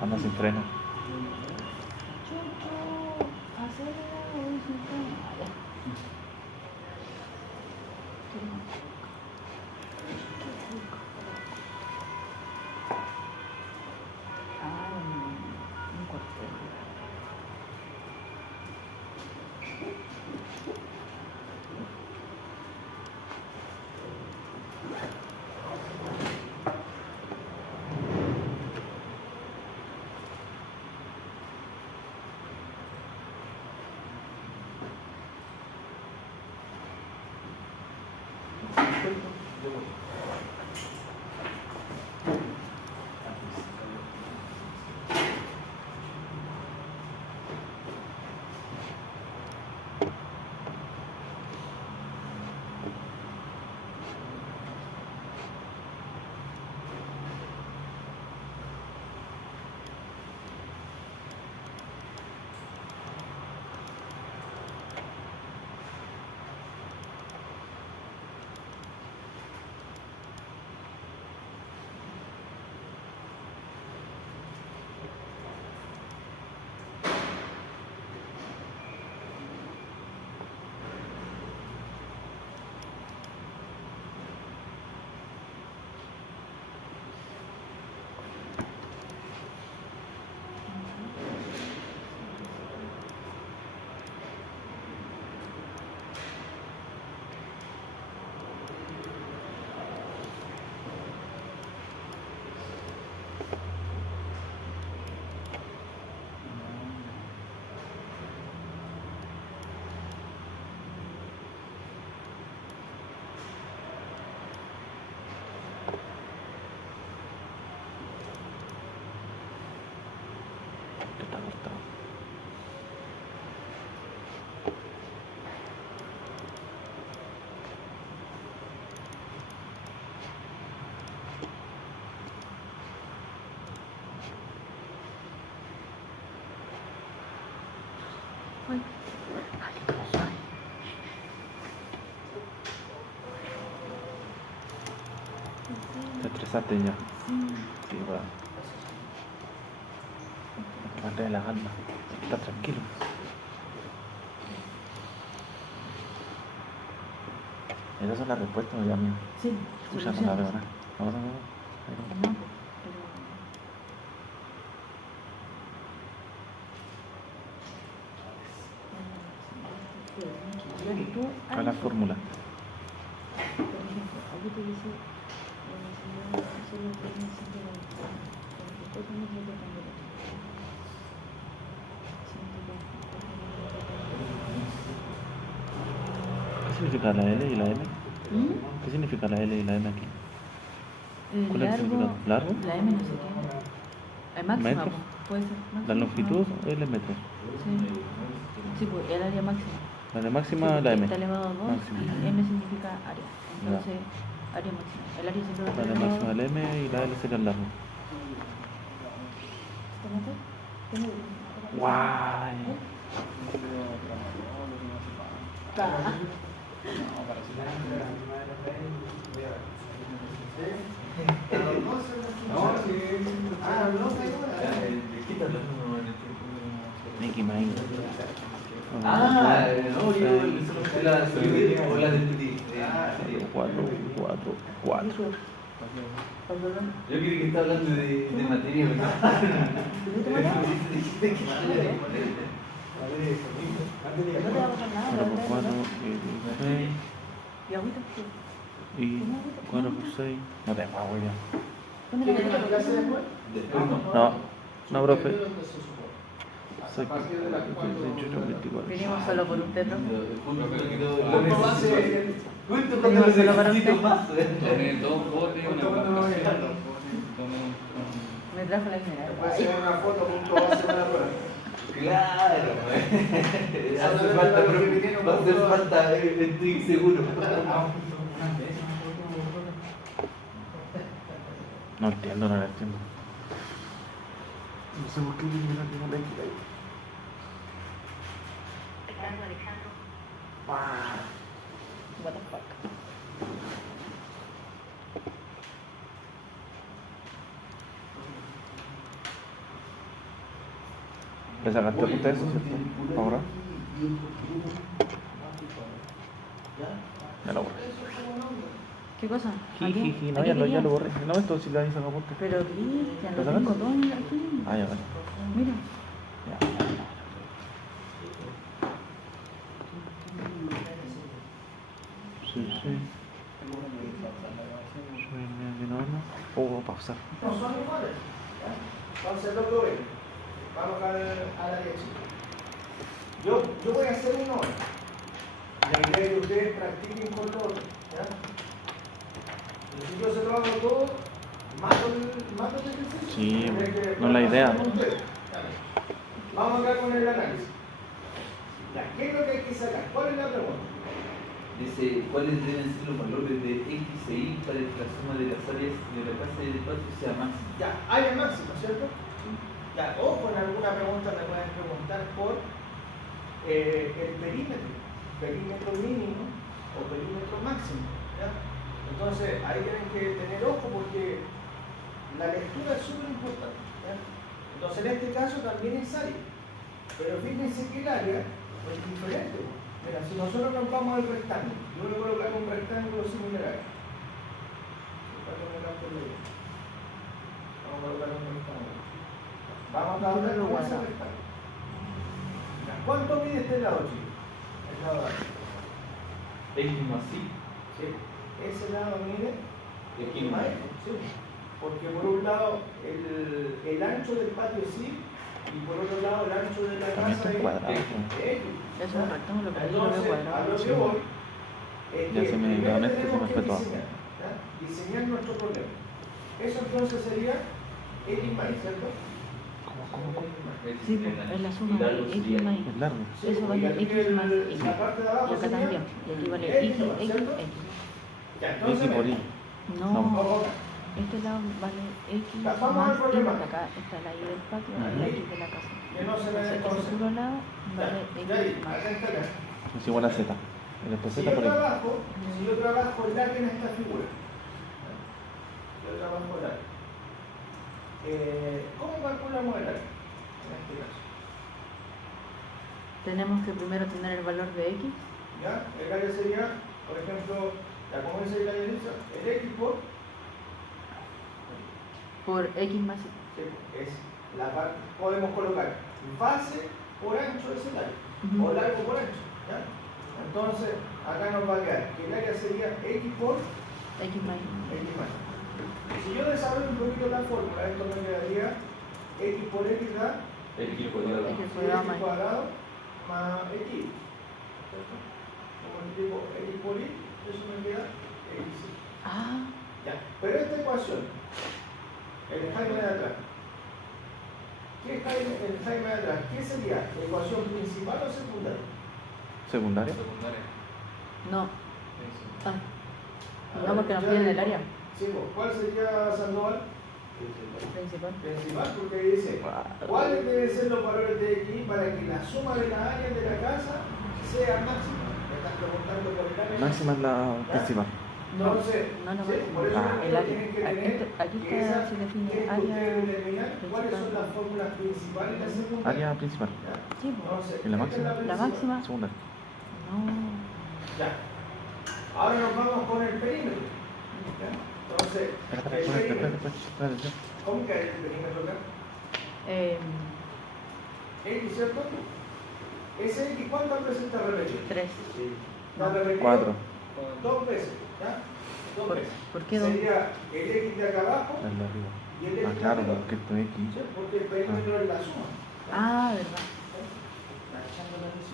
Anda sin freno. Está cortado. Te estresaste ya. Sí, bueno. Mantén la calma. Está tranquilo. Esas son las respuestas, ya mío. Sí, Ya no la veo nada. Vamos a ver. No, pero... ¿Cuál es la fórmula? Por ejemplo, aquí te dice ¿Qué significa la L y la M? ¿Qué significa la L y la M aquí? ¿Cuál es el significado? ¿Largo? La M no sé qué. El máximo, ¿Metros? puede ser. ¿La longitud o el metros? Sí. Sí, pues el área máxima. La de máxima, la M. Está elevado a 2 Máxima. y M significa área. Entonces, área máxima. El área siempre va a La estar de elevado. máxima, el M y la L sería el largo. ¿Tomate? ¿Tiene? Guay. Ah, No, para si Mickey Mouse. Ah, no, yo la o la del petit. 4, 4, 4. Yo creí que estaba hablando de materia, ¿verdad? no te va a pasar nada. 4 por 4, 16. ¿Y agüita? Y 4 por 6. No tengo agua ya. ¿Dónde la ¿Quieres metí? que hace después? Después no. No, no, profe. A partir de las 4. Vinimos solo por un tetro. Justo cuando lo necesito más. tomé 2 botes, una embarcación, tomé Me trajo la general. Puede ser una foto junto a hacer una prueba. Claro, va a hacer falta, estoy seguro. No entiendo, no la entiendo. No sé por qué eliminar ninguna X ahí. What the fuck. ¿Le sacaste punta de eso, cierto? ¿Ahora? Ya lo borré. ¿Qué cosa? Jiji, no, ya lo borré. No, esto sí lo habéis sacado punta. Pero Cristian, ¿Lo lo tengo sacaste? todo aquí. Ah, ya vale. Mira. Ya. Sí. Oh, pausar. No son iguales. ¿Ya? Entonces lo que voy. Vamos a la derecha. Yo voy a hacer uno hoy. La idea es que ustedes practiquen con lo otro. ¿Ya? Y si yo se lo hago todo, mato el ejercicio. Sí, Tendré que no es la idea. con ustedes. Vamos acá con el análisis. Ya, ¿qué es lo que hay que sacar? ¿Cuál es la pregunta? Dice, ¿cuáles deben ser los valores de X e Y para que la suma de las áreas de la casa y del patio sea máxima? Ya, área máxima, ¿cierto? Ya, o con alguna pregunta me pueden preguntar por el perímetro mínimo o perímetro máximo. ¿Ya? Entonces, ahí tienen que tener ojo porque la lectura es súper importante. ¿Ya? Entonces, en este caso también es área. Pero fíjense que el área es diferente. Mira, si nosotros nos vamos al rectángulo, yo voy a colocar un rectángulo similar a este. Vamos a colocar un rectángulo. Vamos a trabajar con ese rectángulo. Ya, ¿cuánto mide este lado, chicos? El lado de aquí. X más Y. Sí. Ese lado mide X más más X, sí. Porque por un lado el ancho del patio es Y y por otro lado el ancho de la También casa está es cuadrado. X. Es un rectángulo, pero yo lo veo Entonces, a cuadrado. lo que voy es Ya que se me primero con esto, se tenemos me que fue todo. diseñar, ¿ya? Diseñar nuestro problema. Eso entonces sería X más, ¿cierto? ¿Cómo? Sí, pues, es la suma de X más Y. Es largo. Sí, Eso y vale aquí X más Y. la parte de abajo Y acá sería también. Y aquí vale X, X, X, ¿cierto? X. Ya, entonces, X por Y. No, ojo acá. este lado vale X Ya, vamos al más Y. problema. Acá está la Y del patio y la X de la casa. Que no se me Entonces, desconoce. ese puro lado vale Ya ahí, X más. acá está acá. Es igual a Z. Y después Si Z yo por ahí. trabajo el área en esta figura, yo trabajo el área. ¿Cómo calculamos el área en este caso? Tenemos que primero tener el valor de X. ¿Ya? El área sería, por ejemplo, ya como dice la derecha, el X Por X más Y. sí, es la parte, podemos colocar base por ancho es el área, o largo por ancho. ¿Ya? Entonces, acá nos va a quedar que el área sería X por X más Y. X más. Si yo desarrollo un poquito la fórmula, esto me quedaría X por X da X cuadrado. X X cuadrado más X. Como multiplico X por Y, eso me queda X. Ah, Ya. Pero esta ecuación, el Jaime de atrás, ¿qué Jaime de atrás? ¿Qué sería? ¿Ecuación principal o secundaria? ¿Secundaria? secundaria. no. Eso. Ah, digamos que nos piden el área. Sí, ¿cuál sería Sandoval? Principal. Principal, porque ahí dice, ¿cuáles deben ser los valores de X para que la suma de las áreas de la casa sea máxima? Me estás preguntando por el área. Máxima es la principal. No sé. No, no, Sí, por eso el área. tienen que tener Aquí que está, esa- se define tienen que área ustedes determinar cuáles son principal. las fórmulas principales y las secundarias. Área principal. ¿Ya? Sí, pues. Entonces, ¿Y la esta es máxima? La principal. máxima. Segunda. No. Ya. Ahora nos vamos con el perímetro. ¿Ya? Entonces, Espera, el espera, perímetro. espera. ¿Cómo que hay el perímetro acá? Eh, X, ¿cierto? Ese X, ¿cuántas veces está repetido? 3. Está repetido 4. dos veces, ¿ya? Dos veces. ¿Por qué dos? Sería el X de acá abajo Es la arriba. y el X Ah, de claro, arriba. porque esto es X. ¿Sí? Porque el perímetro es la suma. Ah, verdad. ¿Está echando la luz?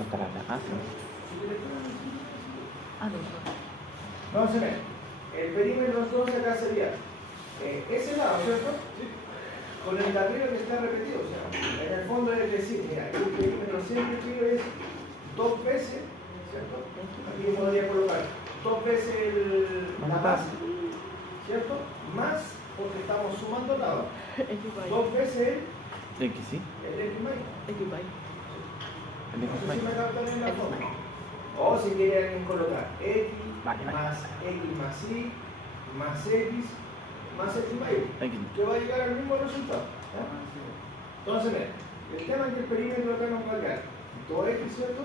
Hasta la casa. Ah, los dos. Entonces, ven, el perímetro entonces acá sería ese lado, ¿cierto? Con el de arriba que está repetido. O sea, en el fondo es decir, mira, el perímetro siempre chico es dos veces, ¿cierto? Aquí podría colocar dos veces la base, ¿cierto? Más, porque estamos sumando lados, Equipay. dos veces X, sí. el X más. Equipay. El No X sé si me más. captan en la X forma. más. O si quieren colocar X Vale. más X más Y más X más X más Y, X. que va a llegar al mismo resultado. ¿Ya? Entonces, miren, el tema es que el perímetro acá nos va a quedar 2X, ¿cierto?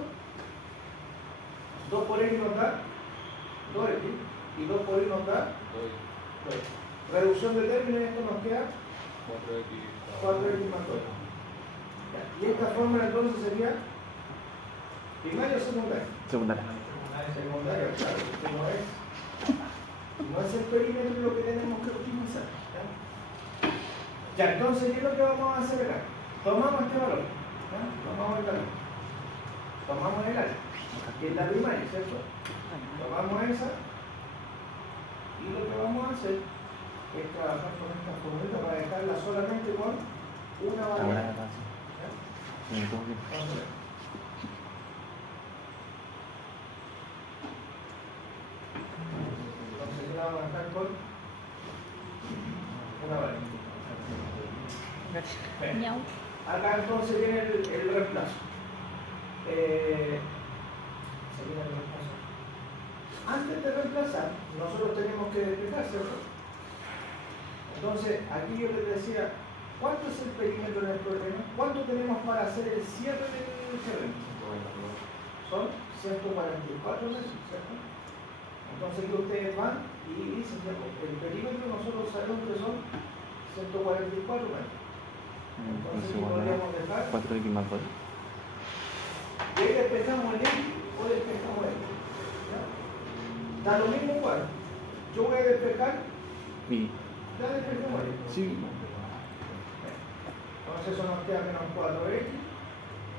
2 por X nos da 2X y 2 por Y nos da 2X. Reducción de términos, esto nos queda 4X más 2. Ya. Y esta fórmula entonces sería primaria o secundaria. Secundaria. Secundaria, claro, porque no es el perímetro lo que tenemos que optimizar. ¿Ya? Ya, entonces, ¿qué es lo que vamos a hacer acá? Tomamos este valor, ¿ya? Tomamos el valor, tomamos el área, que es la primaria, ¿cierto? Tomamos esa y lo que vamos a hacer es trabajar con esta fórmula para dejarla solamente con una Ahora variable. la casa. ¿Ya? Sí, todo bien. Vamos a ver. Entonces, ¿qué la vamos a dejar con? Una variable. Bien. Ñau. Acá entonces viene el reemplazo. Se viene el reemplazo. Antes de reemplazar, nosotros tenemos que despejar, ¿cierto? Entonces, aquí yo les decía, ¿cuánto es el perímetro en el problema? ¿Cuánto tenemos para hacer el cierre del terreno? Son 144 metros, ¿cierto? Entonces aquí ustedes van y dicen, ya, pues, el perímetro nosotros sabemos que son 144 metros. Entonces aquí podríamos dejar, 4X más 2. y ahí despejamos el X o despejamos el X. ¿Ya? Da lo mismo igual. Yo voy a despejar, Y. ya despejamos el X. Sí. Entonces eso nos queda menos 4X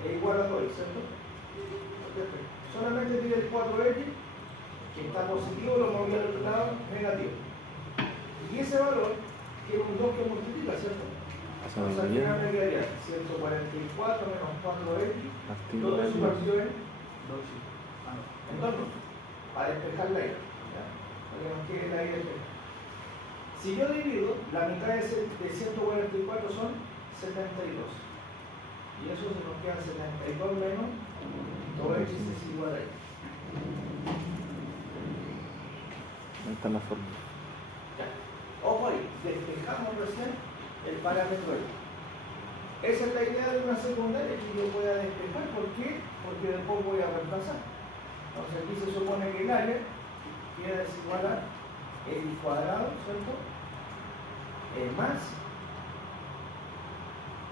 es igual a 2, ¿cierto? Solamente tiene el 4X, que está positivo, lo moví al otro lado, negativo. Y ese valor tiene un 2 que multiplica, ¿cierto? Entonces al final me quedaría 144 menos 4X, todo eso partido en 2. Entonces, para despejar la Y, ¿ya? Para que nos quede la Y despejada. Si yo divido, la mitad de 144 son 72. Y eso se nos queda 72 menos 2X es igual a Y. Ahí está la fórmula. Ya. Ojo ahí, despejamos recién el parámetro Y. Esa es la idea de una secundaria que yo voy a despejar. ¿Por qué? Porque después voy a reemplazar. Entonces aquí se supone que el área queda desigual a X cuadrado, ¿cierto? Más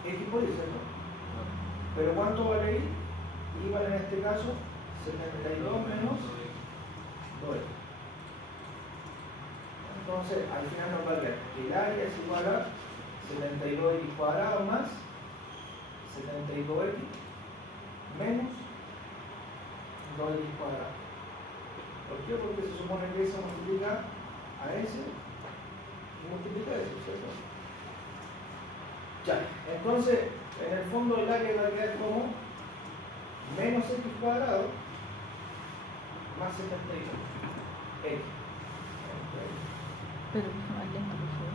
X por Y, ¿cierto? Pero ¿cuánto vale Y? Y vale en este caso 72 menos 2X. Entonces, al final nos va a quedar que el área es igual a 72X cuadrado más 72X menos 2X cuadrado. ¿Por qué? Porque se supone que eso multiplica a ese y multiplica a eso, ¿cierto? Ya, entonces, en el fondo el área va a quedar como menos X cuadrado más 72. X. Pero que más lento, por favor.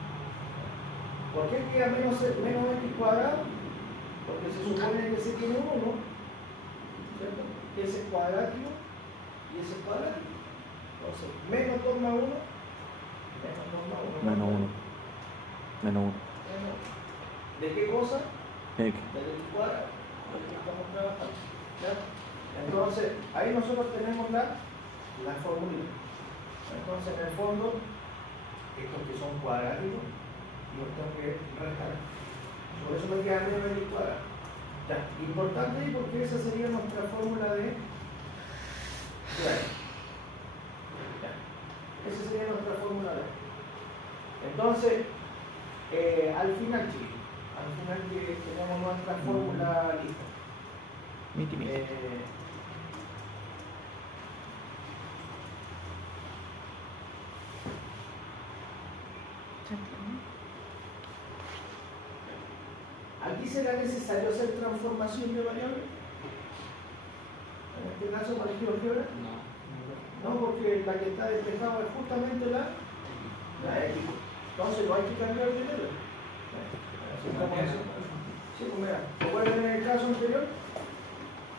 ¿Por qué queda menos x cuadrado? Porque se supone que se tiene un 1, ¿cierto? Y ese es cuadrático y ese es cuadrático. Entonces, menos 2 más 1, menos 2 más 1. Menos 1. Menos 1. ¿De qué cosa? X. Del x cuadrado. Lo que estamos trabajando. ¿Ya? Entonces, ahí nosotros tenemos la fórmula. Entonces, en el fondo, estos que son cuadráticos, los tengo que restar. Por eso me queda menos x cuadrado. Ya, importante ahí porque esa sería nuestra fórmula de área. Ya, esa sería nuestra fórmula de área. Entonces, al final, chicos, al final que tenemos nuestra fórmula lista. Miti, miti. Aquí será necesario hacer transformación de variables. En este caso, para GeoGebra. No, porque la que está despejada es justamente la X. Entonces, no hay que cambiar de letra. Sí, pues mira, recuerden en el caso anterior,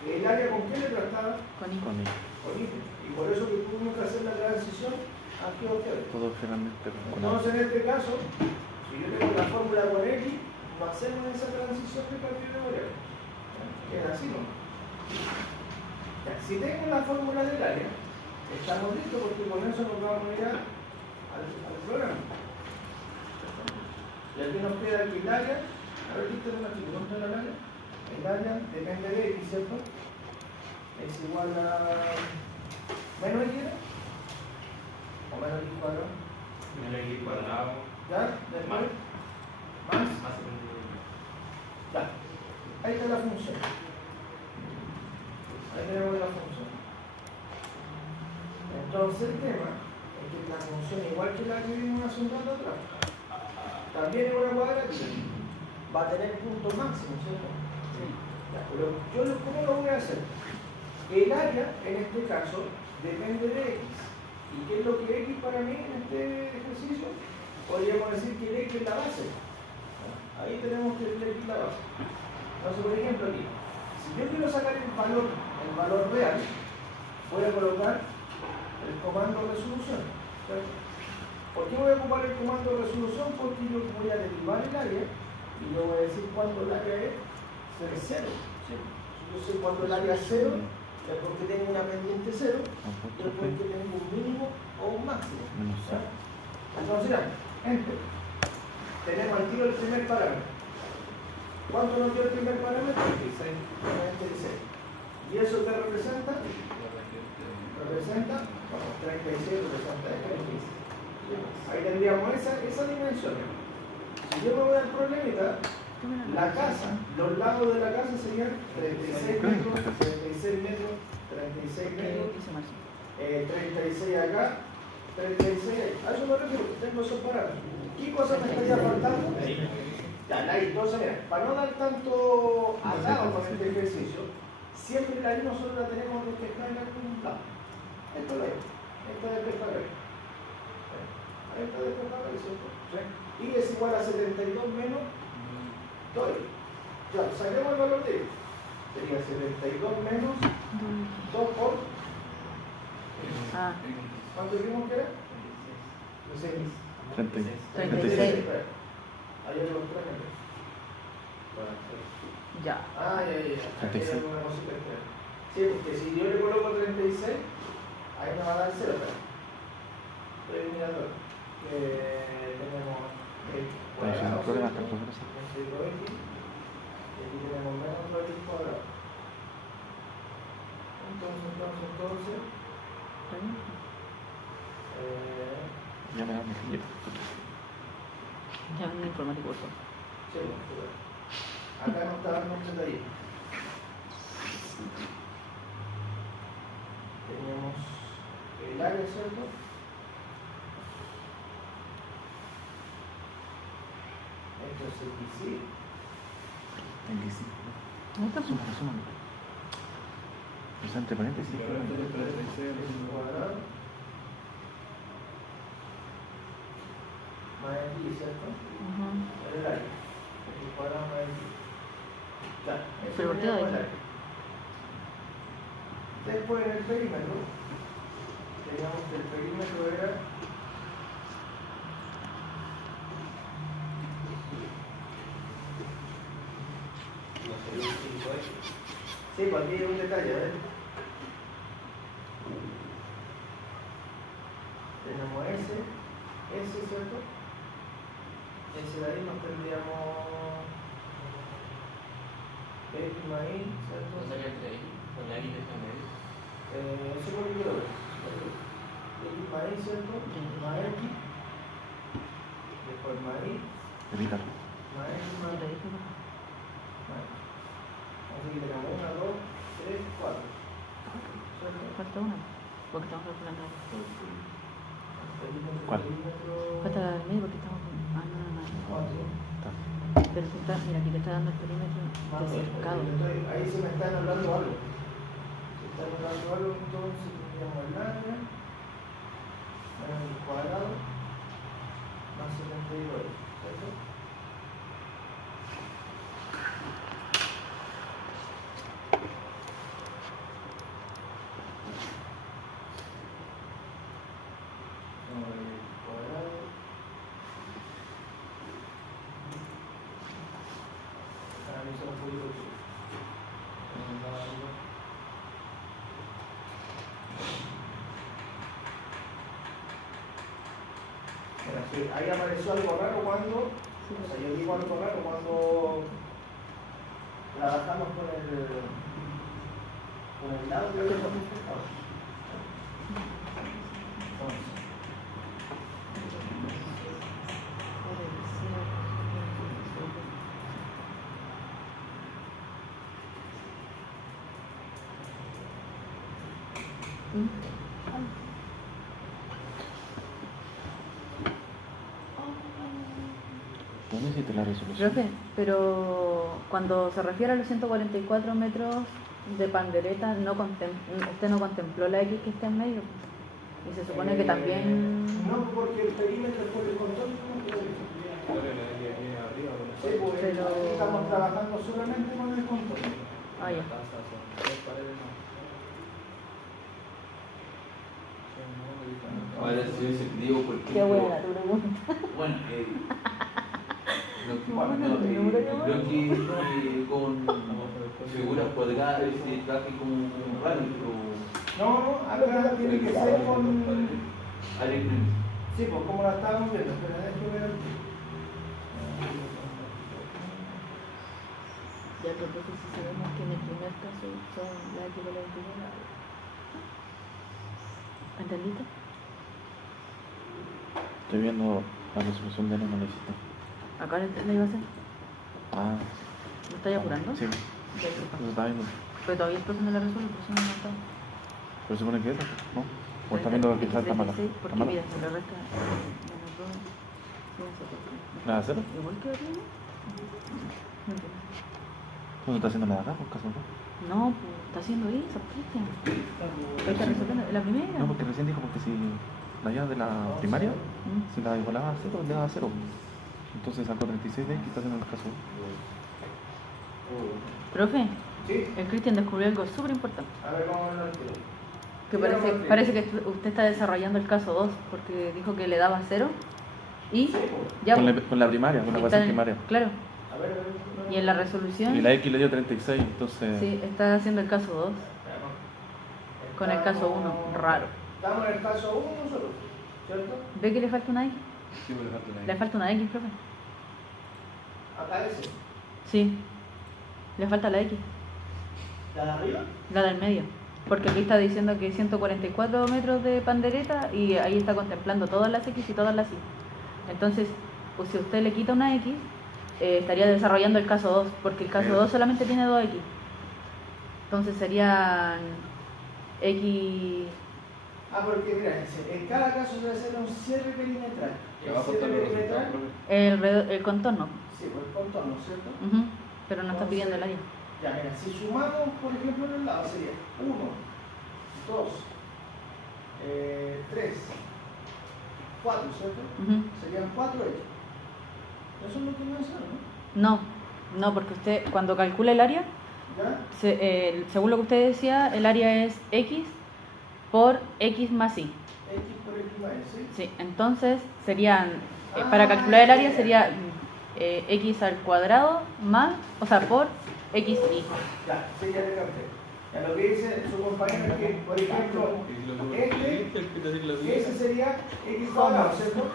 el área con qué letra estaba? Con I. Con I. Con I. Y por eso que tuvimos que hacer la transición a GeoGebra. Todo generalmente con A. Entonces, en este caso, si yo tengo la fórmula con X, no hacemos esa transición de cambio de variable. Queda así, ¿no? Ya, si tengo la fórmula del área, estamos listos porque con eso nos vamos a ir al programa. Y aquí nos queda que el área, a ver, aquí tenemos aquí, ¿dónde está el área? El área depende de X, ¿cierto? Es igual a menos X, ¿no? O menos X cuadrado. Menos x cuadrado. ¿Ya? Después, más. Ya. Ahí está la función. Ahí tenemos la función. Entonces el tema es que la función, igual que la que vimos hace un rato atrás, también es una cuadrática. Va a tener puntos máximos, ¿cierto? Sí. Ya, pero ¿cómo lo voy a hacer? El área, en este caso, depende de X. ¿Y qué es lo que X para mí en este ejercicio? Podríamos decir que el X es la base. Ahí tenemos que el X es la base. Entonces, por ejemplo, aquí, si yo quiero sacar el valor real, voy a colocar el comando resolución. ¿Cierto? ¿Por qué voy a ocupar el comando resolución? Porque yo voy a derivar el área y yo voy a decir cuándo el área es 0. ¿Sí? Si yo sé cuándo el área es 0, es porque tengo una pendiente 0 y es porque tengo un mínimo o un máximo. ¿Sí? Entonces, ya, enter. Tenemos al tiro el primer parámetro. ¿Cuánto nos dio el primer parámetro? 36. ¿Y eso qué representa? Representa, bueno, 36 representa esto, 15. Ahí tendríamos esa dimensión. Si yo me voy al problemita, la casa, los lados de la casa serían 36 metros, 36 metros, 36 metros, 36 acá, 36 ahí. A eso me refiero, tengo esos parámetros. ¿Qué cosa me estaría faltando? Ya, la I. Entonces, mira, para no dar tanto atado con este ejercicio, siempre la I nosotros la tenemos despejada en algún lado. Esto es la I. Esta es despejada ahí. Ahí está despejada ahí, ¿cierto? ¿Sí? Y es igual a 72 menos 2. Ya, saquemos el valor de I. Sería 72 menos 2 por. ¿Cuánto dijimos que era? 36. Ahí hay los 3 metros. Ya. Ya. Aquí hay alguna cosita extra. Sí, porque si yo le coloco 36, ahí me va a dar 0. Estoy mirando. Tenemos el cuadrado. Problema hasta el profesor. Y aquí tenemos menos 2x cuadrado. Entonces. Ya me da mi filo. Ya un informático, por favor. Sí, acá no está dando un detalle. Teníamos el área, ¿cierto? Esto es XY. XY. ¿Dónde está? Súmalo. sea, entre paréntesis. Pero ahora esto es 36 X cuadrado más X, ¿cierto? Ujú. El área. X cuadrado más X. Claro, eso Pero ¿por qué sería hay el que? área. Después en el perímetro, teníamos que el perímetro era sí, pues aquí hay un detalle, a ver. Tenemos S, ¿cierto? S de ahí nos tendríamos X más Y, ¿cierto? Eso por aquí lo veo. X más Y, ¿cierto? Más X. Después más Y, Evítalo. más X, más Yo te Y. dije, ¿no? Así que tenemos 1, 2, 3, 4. ¿Cierto? Falta una, porque estamos calculando. ¿Cuál? Falta la del medio porque estamos. Ah, no, no, no. Está. Pero si está, mira, aquí te está dando el perímetro de cercado. Ahí se me está anulando algo. Se está anulando algo, entonces tendríamos el área menos el cuadrado más 79, ¿cierto? Cuadrado analiza un poquito aquí. Mira, sí, ahí apareció algo raro cuando, o sea, yo digo algo raro cuando trabajamos con el lado que habíamos enfrentado. Entonces, ¿Dónde hiciste la resolución? Profe, pero cuando se refiere a los 144 metros de pandereta, usted no contempló la X que está en medio. Y se supone que también. no, porque el perímetro es por el control. Claro, la de aquí arriba, con Sí, pues Pero- aquí estamos trabajando solamente con el control. Ah, ya. son 3 paredes más. Ahora sí hubiese pedido por Qué buena tu pregunta. bueno, creo que con figuras cuadradas se traje como un radio, No, acá tiene que ser con. área Sí, pues como la estábamos viendo, pero déjame ver aquí. Ya que profe, si sabemos que en el primer caso son la X de la primera. ¿Entendiste? Estoy viendo la resolución de no la hiciste. Acá la iba a hacer. Ah. ¿Me estáis apurando? Sí, Ya, disculpa. eso está viendo. Pero todavía el profe no la resuelve, por eso no me ha matado. Pero se supone que es, ¿no? O está viendo que está mala. 36, ¿Está porque mala? mira, se le resta menos 2, ¿Nada de cero? igual que arriba. No entiendo. ¿Tú no estás haciendo nada acá, por caso? No, pues está haciendo eso, Cristian. Está resolviendo la primera. No, porque recién dijo porque si la llave de la primaria, Mm. si la igualaba a cero, le daba cero. Entonces sacó 36 de X y está haciendo el caso. Profe, Sí, el Cristian descubrió algo súper importante. a ver, vamos a ver el tiro. Que parece que usted está desarrollando el caso 2, porque dijo que le daba 0 y Sí, pues. ya. Con la primaria, con la está ecuación en- primaria. Claro, A ver, a ver. y en la resolución Y la X le dio 36, entonces. sí, está haciendo el caso 2 con el caso 1, raro. Estamos en el caso 1 nosotros, ¿cierto? ¿Ve que le falta una X? Sí, pero falta una Le X. falta una X, profe. Acá ese. Sí, le falta la X, ¿La de arriba? la del medio. Porque aquí está diciendo que 144 metros de pandereta y ahí está contemplando todas las X y todas las Y. Entonces, pues si usted le quita una X, estaría desarrollando el caso 2, porque el caso 2 solamente tiene 2 X. Entonces serían X. Ah, porque mira, dice, en cada caso se va a hacer un cierre perimetral. Que abajo está los resultados, profe. El contorno. Sí, pues el contorno, ¿cierto? Ujú, pero no está pidiendo el área. Ya, mira, si sumamos, por ejemplo, en el lado sería 1 4, ¿cierto? Ujú. Serían 4 X. Eso es lo que menciona, ¿no? No, no, porque usted cuando calcula el área, ¿Ya? según lo que usted decía, el área es X por X más Y. X por X más Y, ¿sí? Sí, entonces serían, para calcular el área sería X al cuadrado más, o sea, por XY. Ya, sí, ya le capté. Ya, lo que dice su compañero es que, por ejemplo, ese sería X cuadrado, ¿cierto?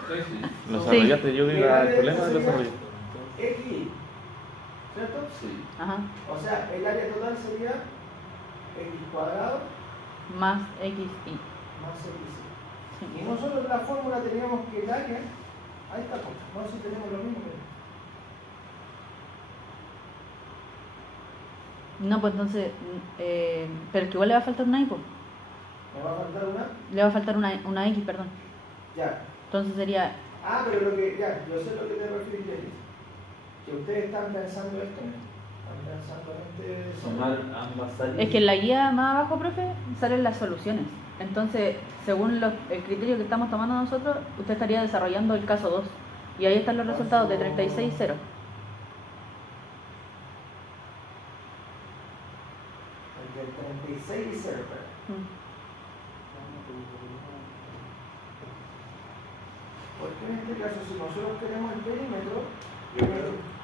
Lo Sí. desarrollaste, yo digo el problema del desarrollo. XY, ¿cierto? Sí. Ajá, O sea, el área total sería X cuadrado más XY. más XY. Sí. Y nosotros en la fórmula teníamos que el área, ahí está, pues, no sé si tenemos lo mismo que... No, pues entonces, pero es que igual le va a faltar una Y, pues. ¿Me va a faltar una? Le va a faltar una X, perdón. Ya. Entonces sería, Ah, pero lo que, ya, yo sé lo que te refieres, Denis. Que ustedes están pensando esto, ¿no? Están pensando en este... Sumar ambas áreas. es que en la guía más abajo, profe, salen las soluciones. Entonces, según el criterio que estamos tomando nosotros, usted estaría desarrollando el caso 2. Y ahí están los resultados de 36,0. El del 36 y 0, pero... Mm. Porque en este caso, si nosotros queremos el perímetro,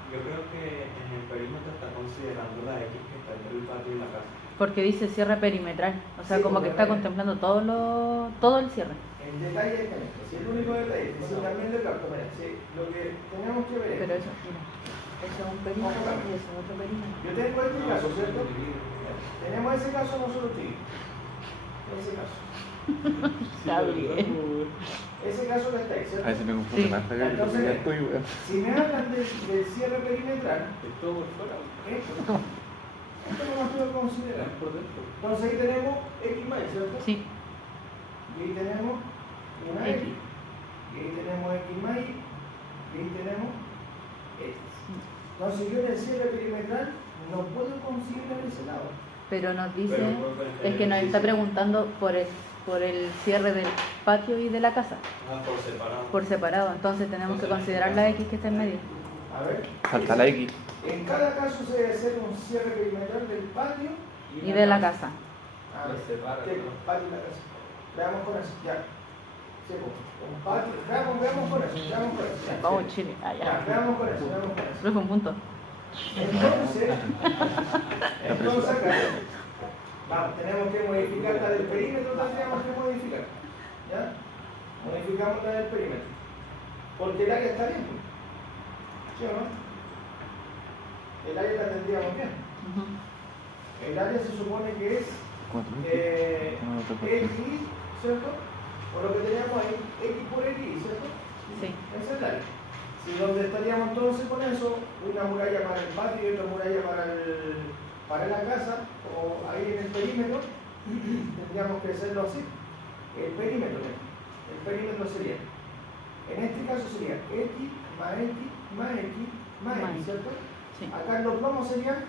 Yo creo que en el perímetro está considerando la X que está entre el patio y la casa. Porque dice cierre perimetral. O sea, Sí, como que porque está contemplando todo el cierre. el detalle es que si el único detalle, si también le capto, mira, si lo que tenemos que ver es... Pero eso, mira, eso es un perímetro y eso es otro perímetro. Yo tengo este caso, ¿cierto? Tenemos ese caso nosotros, chicos. Ese caso. Está bien. Ese caso que está ahí, ¿cierto? A veces me confunde Sí. más acá que Entonces, ya estoy, weón. Si me hablan del cierre perimetral, Es todo por fuera, esto no lo tengo que considerar. es por dentro. Entonces ahí tenemos X más, ¿cierto? Sí, Y ahí tenemos una X. X. Y ahí tenemos X más Y. Y ahí tenemos X. Entonces yo en el cierre perimetral no puedo considerar ese lado. pero nos dice, Pero, es que nos está preguntando por el cierre del patio y de la casa, Por separado. por separado. Entonces tenemos que considerar la X que está en medio. A ver. Falta la X. En cada caso se debe hacer un cierre perimetral del patio Y de la casa. Ah, Los separa, sí, ¿no? patio y la casa. Veamos con eso, ya. Sí, pues, un patio. Veamos con eso, veamos con eso. Ya, Vamos sí. Chile, Ya, allá. veamos con eso, veamos con eso. Profe, un punto. Entonces acá, vamos, tenemos que modificar la del perímetro, tendríamos que modificar. ¿Ya? Modificamos la del perímetro. Porque el área está bien. ¿Sí o no? El área la tendríamos bien. Ujú. El área se supone que es ¿Cuánto? X, ¿cierto? Por lo que teníamos ahí, X por X, ¿cierto? Sí. Esa es la área. Si donde estaríamos entonces con eso, una muralla para el patio y otra muralla para la casa, o ahí en el perímetro, tendríamos que hacerlo así. El perímetro sería, en este caso sería X más X más X más X, ¿cierto? Sí. Acá en los plomos serían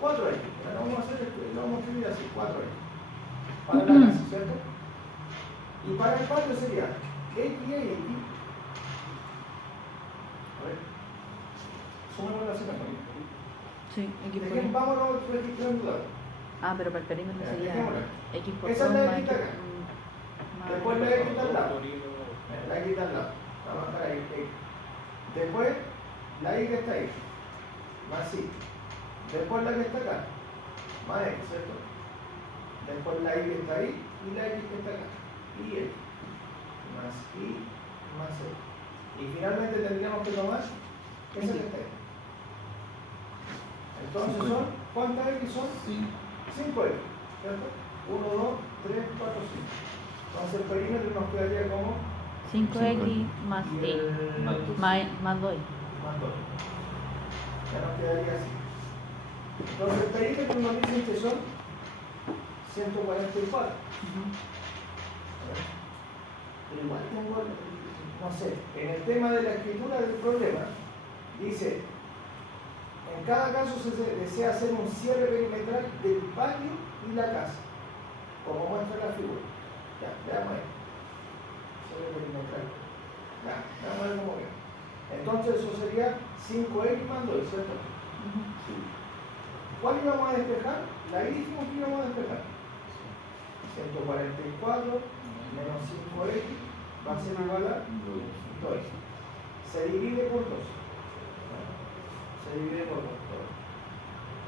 4X. Ahora vamos a hacer esto, lo vamos a escribir así, 4X. Para la casa, ¿cierto? Y para el patio sería X y X. A ver. Sumemos la cifra. Sí, X por Y. Vámonos registrando. Ah, pero para el perímetro Ya, sería dejémosla. X por Esa es 2 la más X X. acá. Más- Después la X está al lado. Por hilo. La X está al lado. Vamos a dejar ahí. X. Después la Y que está ahí. Más Y. Después la que está acá. Más X, ¿cierto? Después la Y que está ahí y la X que está acá. Y X. Más Y más X. Y finalmente tendríamos que tomar esa que está ahí. Entonces son, ¿cuántas X son? 5X, ¿cierto? 1, 2, 3, 4, 5. Entonces el perímetro nos quedaría como 5X más y Y. el Más dos. Más 2. más 2. Ya nos quedaría así. Entonces el perímetro nos dicen que son 144. Pero igual tengo, no sé, en el tema de la escritura del problema, dice, en cada caso se desea hacer un cierre perimetral del patio y la casa, como muestra la figura. Ya, veamos ahí. Cierre perimetral Ya, vamos a ver cómo queda. Entonces eso sería 5x más 2, ¿cierto? Ujú. Sí. ¿Cuál íbamos a despejar? La y dijimos que íbamos a despejar. 144 menos 5x va a ser igual a 2. Se divide por 2. Se divide por 2.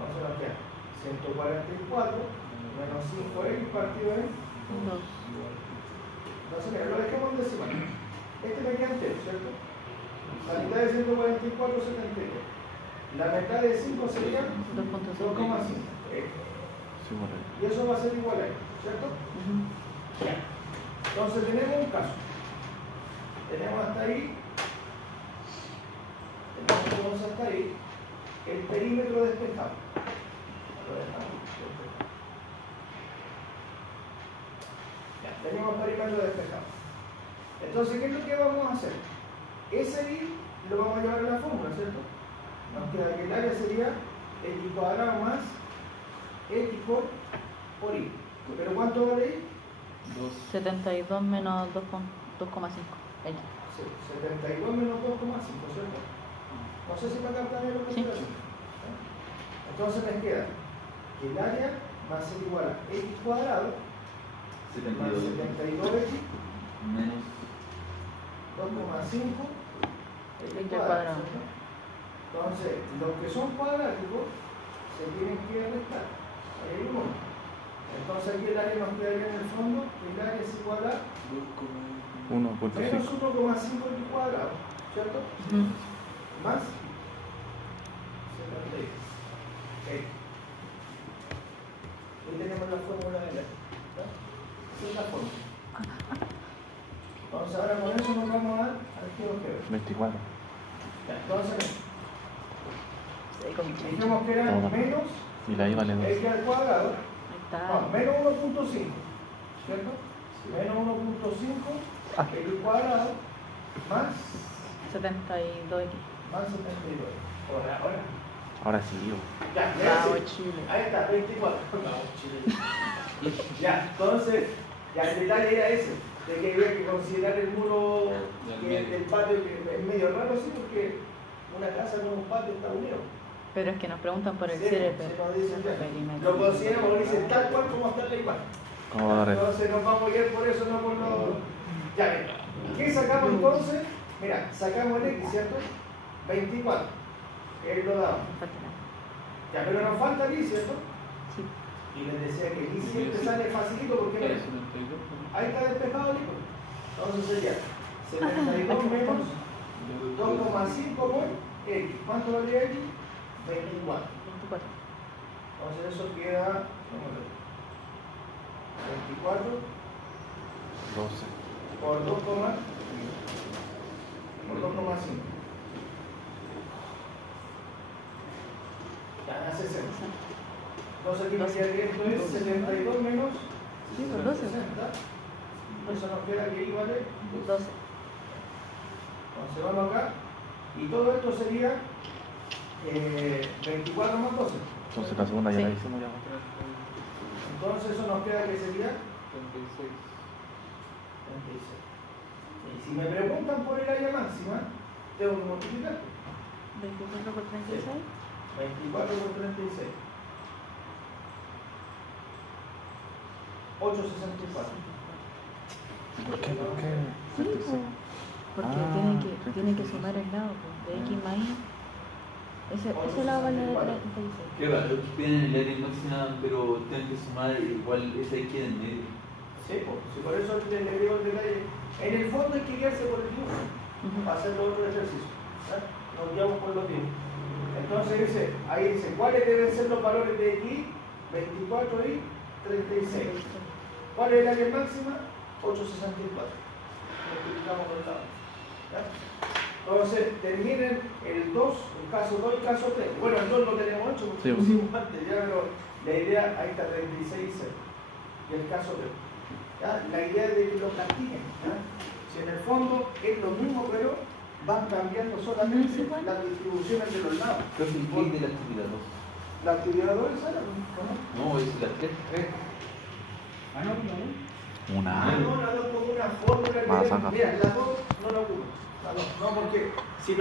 Entonces nos queda 144 menos 5x partido en 2. Dos. Entonces mira, lo dejemos en decimal. Este me queda entero, ¿cierto? La mitad de 144 es 73. La mitad de 5 sería 2,5. 2.5. Sí, por ahí. Y eso va a ser igual a esto, ¿cierto? Ujú. Ya. Entonces tenemos un caso. Tenemos hasta ahí. Tenemos hasta ahí el perímetro despejado. Lo dejamos despejado. Ya, tenemos perímetro despejado. Entonces, ¿qué es lo que vamos a hacer? Ese y lo vamos a llevar a la fórmula, ¿cierto? Nos queda que el área sería x cuadrado más x por y. ¿Pero cuánto vale y? 72 menos 2,5. X. 72 menos 2,5, ¿cierto? No sé si me captan bien lo que Sí. estoy haciendo. Entonces me queda que el área va a ser igual a x cuadrado más 72x Menos 2,5 x X cuadrado. cuadrado. ¿Cierto? Entonces, los que son cuadráticos se tienen que restar. Ahí hay uno. Entonces aquí el área nos quedaría en el fondo, el área es igual a 1.5. menos 1,5 x cuadrado, ¿cierto? Ujú. Más 70. Ahí tenemos la fórmula de la. Esa es la fórmula. Entonces ahora con eso nos vamos a dar al GeoGebra. 24. Entonces, Ahí con mi chancho. dijimos que era Toma. menos Y la I vale 2. x al cuadrado, Ahí está. no, menos 1,5, ¿cierto? Menos 1,5 x cuadrado más 72X. 72. Ahora. Ahora sí, yo. Ya, Bravo, ya, sí. Chile. Ahí está, 24. Ya, entonces, ya el detalle era ese, de que había que considerar el muro del patio, que es medio raro, sí, porque una casa con un patio está unido. Pero es que nos preguntan por el Sí, cierre se nos dice ya. perímetro. Lo consideramos, lo dicen tal cual como está en la imagen. ¿Cómo va a dar esto? Entonces nos vamos a ir por eso, no por lo. Ya, mira. ¿Qué sacamos entonces? Mira, sacamos el X, ¿cierto? 24. Él lo daba. No falta nada. Ya, pero nos falta el Y, ¿cierto? Sí. Y les decía que el Y siempre sale facilito porque mira, ahí está despejado el Y. Entonces sería 72 menos 2,5 por X. ¿Cuánto vale X? 24. 24. Entonces eso queda, vamos a ver, 24 12. por 2,5. Ya, hace 60. Entonces aquí me quedaría esto es 72 menos Sí, por 12. 60. Eso nos queda que Y vale 12. Entonces vamos acá. Y todo esto sería 24 más 12. Entonces la segunda ya Sí. la hicimos ya. Entonces eso nos queda que sería 36. 36. Y si me preguntan por el área máxima, tengo que multiplicar. 24 por 36. 24 por 36. 864. ¿Por qué? ¿Por qué? Sí, pues, porque Ah, tiene que sumar el lado pues, de X más Y. Ese lado vale 36. Qué raro que tienen el área máxima, pero tienen que sumar igual esa X en medio. Sí, pues, si por eso le digo el detalle. En el fondo hay que guiarse por el dibujo Ujú. para hacer los otros ejercicios. ¿Ya? Nos guiamos por los dibujos. Entonces dice, ahí dice, ¿cuáles deben ser los valores de X? 24 y 36. ¿Cuál es el área máxima? 864. Multiplicamos por el lado. ¿Ya? Entonces, terminen el 2, el caso 2 y el caso 3. Bueno, el 2 lo tenemos 8 porque Sí. lo hicimos antes, ya, pero la idea, ahí está 36 y 0. Y el caso 3. ¿Ya? La idea es de que lo castiguen. ¿Ya? Si en el fondo es lo mismo, pero van cambiando solamente ¿No es igual? las distribuciones de los lados. Creo que el clic de la actividad 2. La actividad 2 es ahora, ¿no? No, es la 3. Ah, no, no. Una. Ah, no, la 2 como una fórmula. Más acá. Mira, la 2 no la ocupo. no, porque si no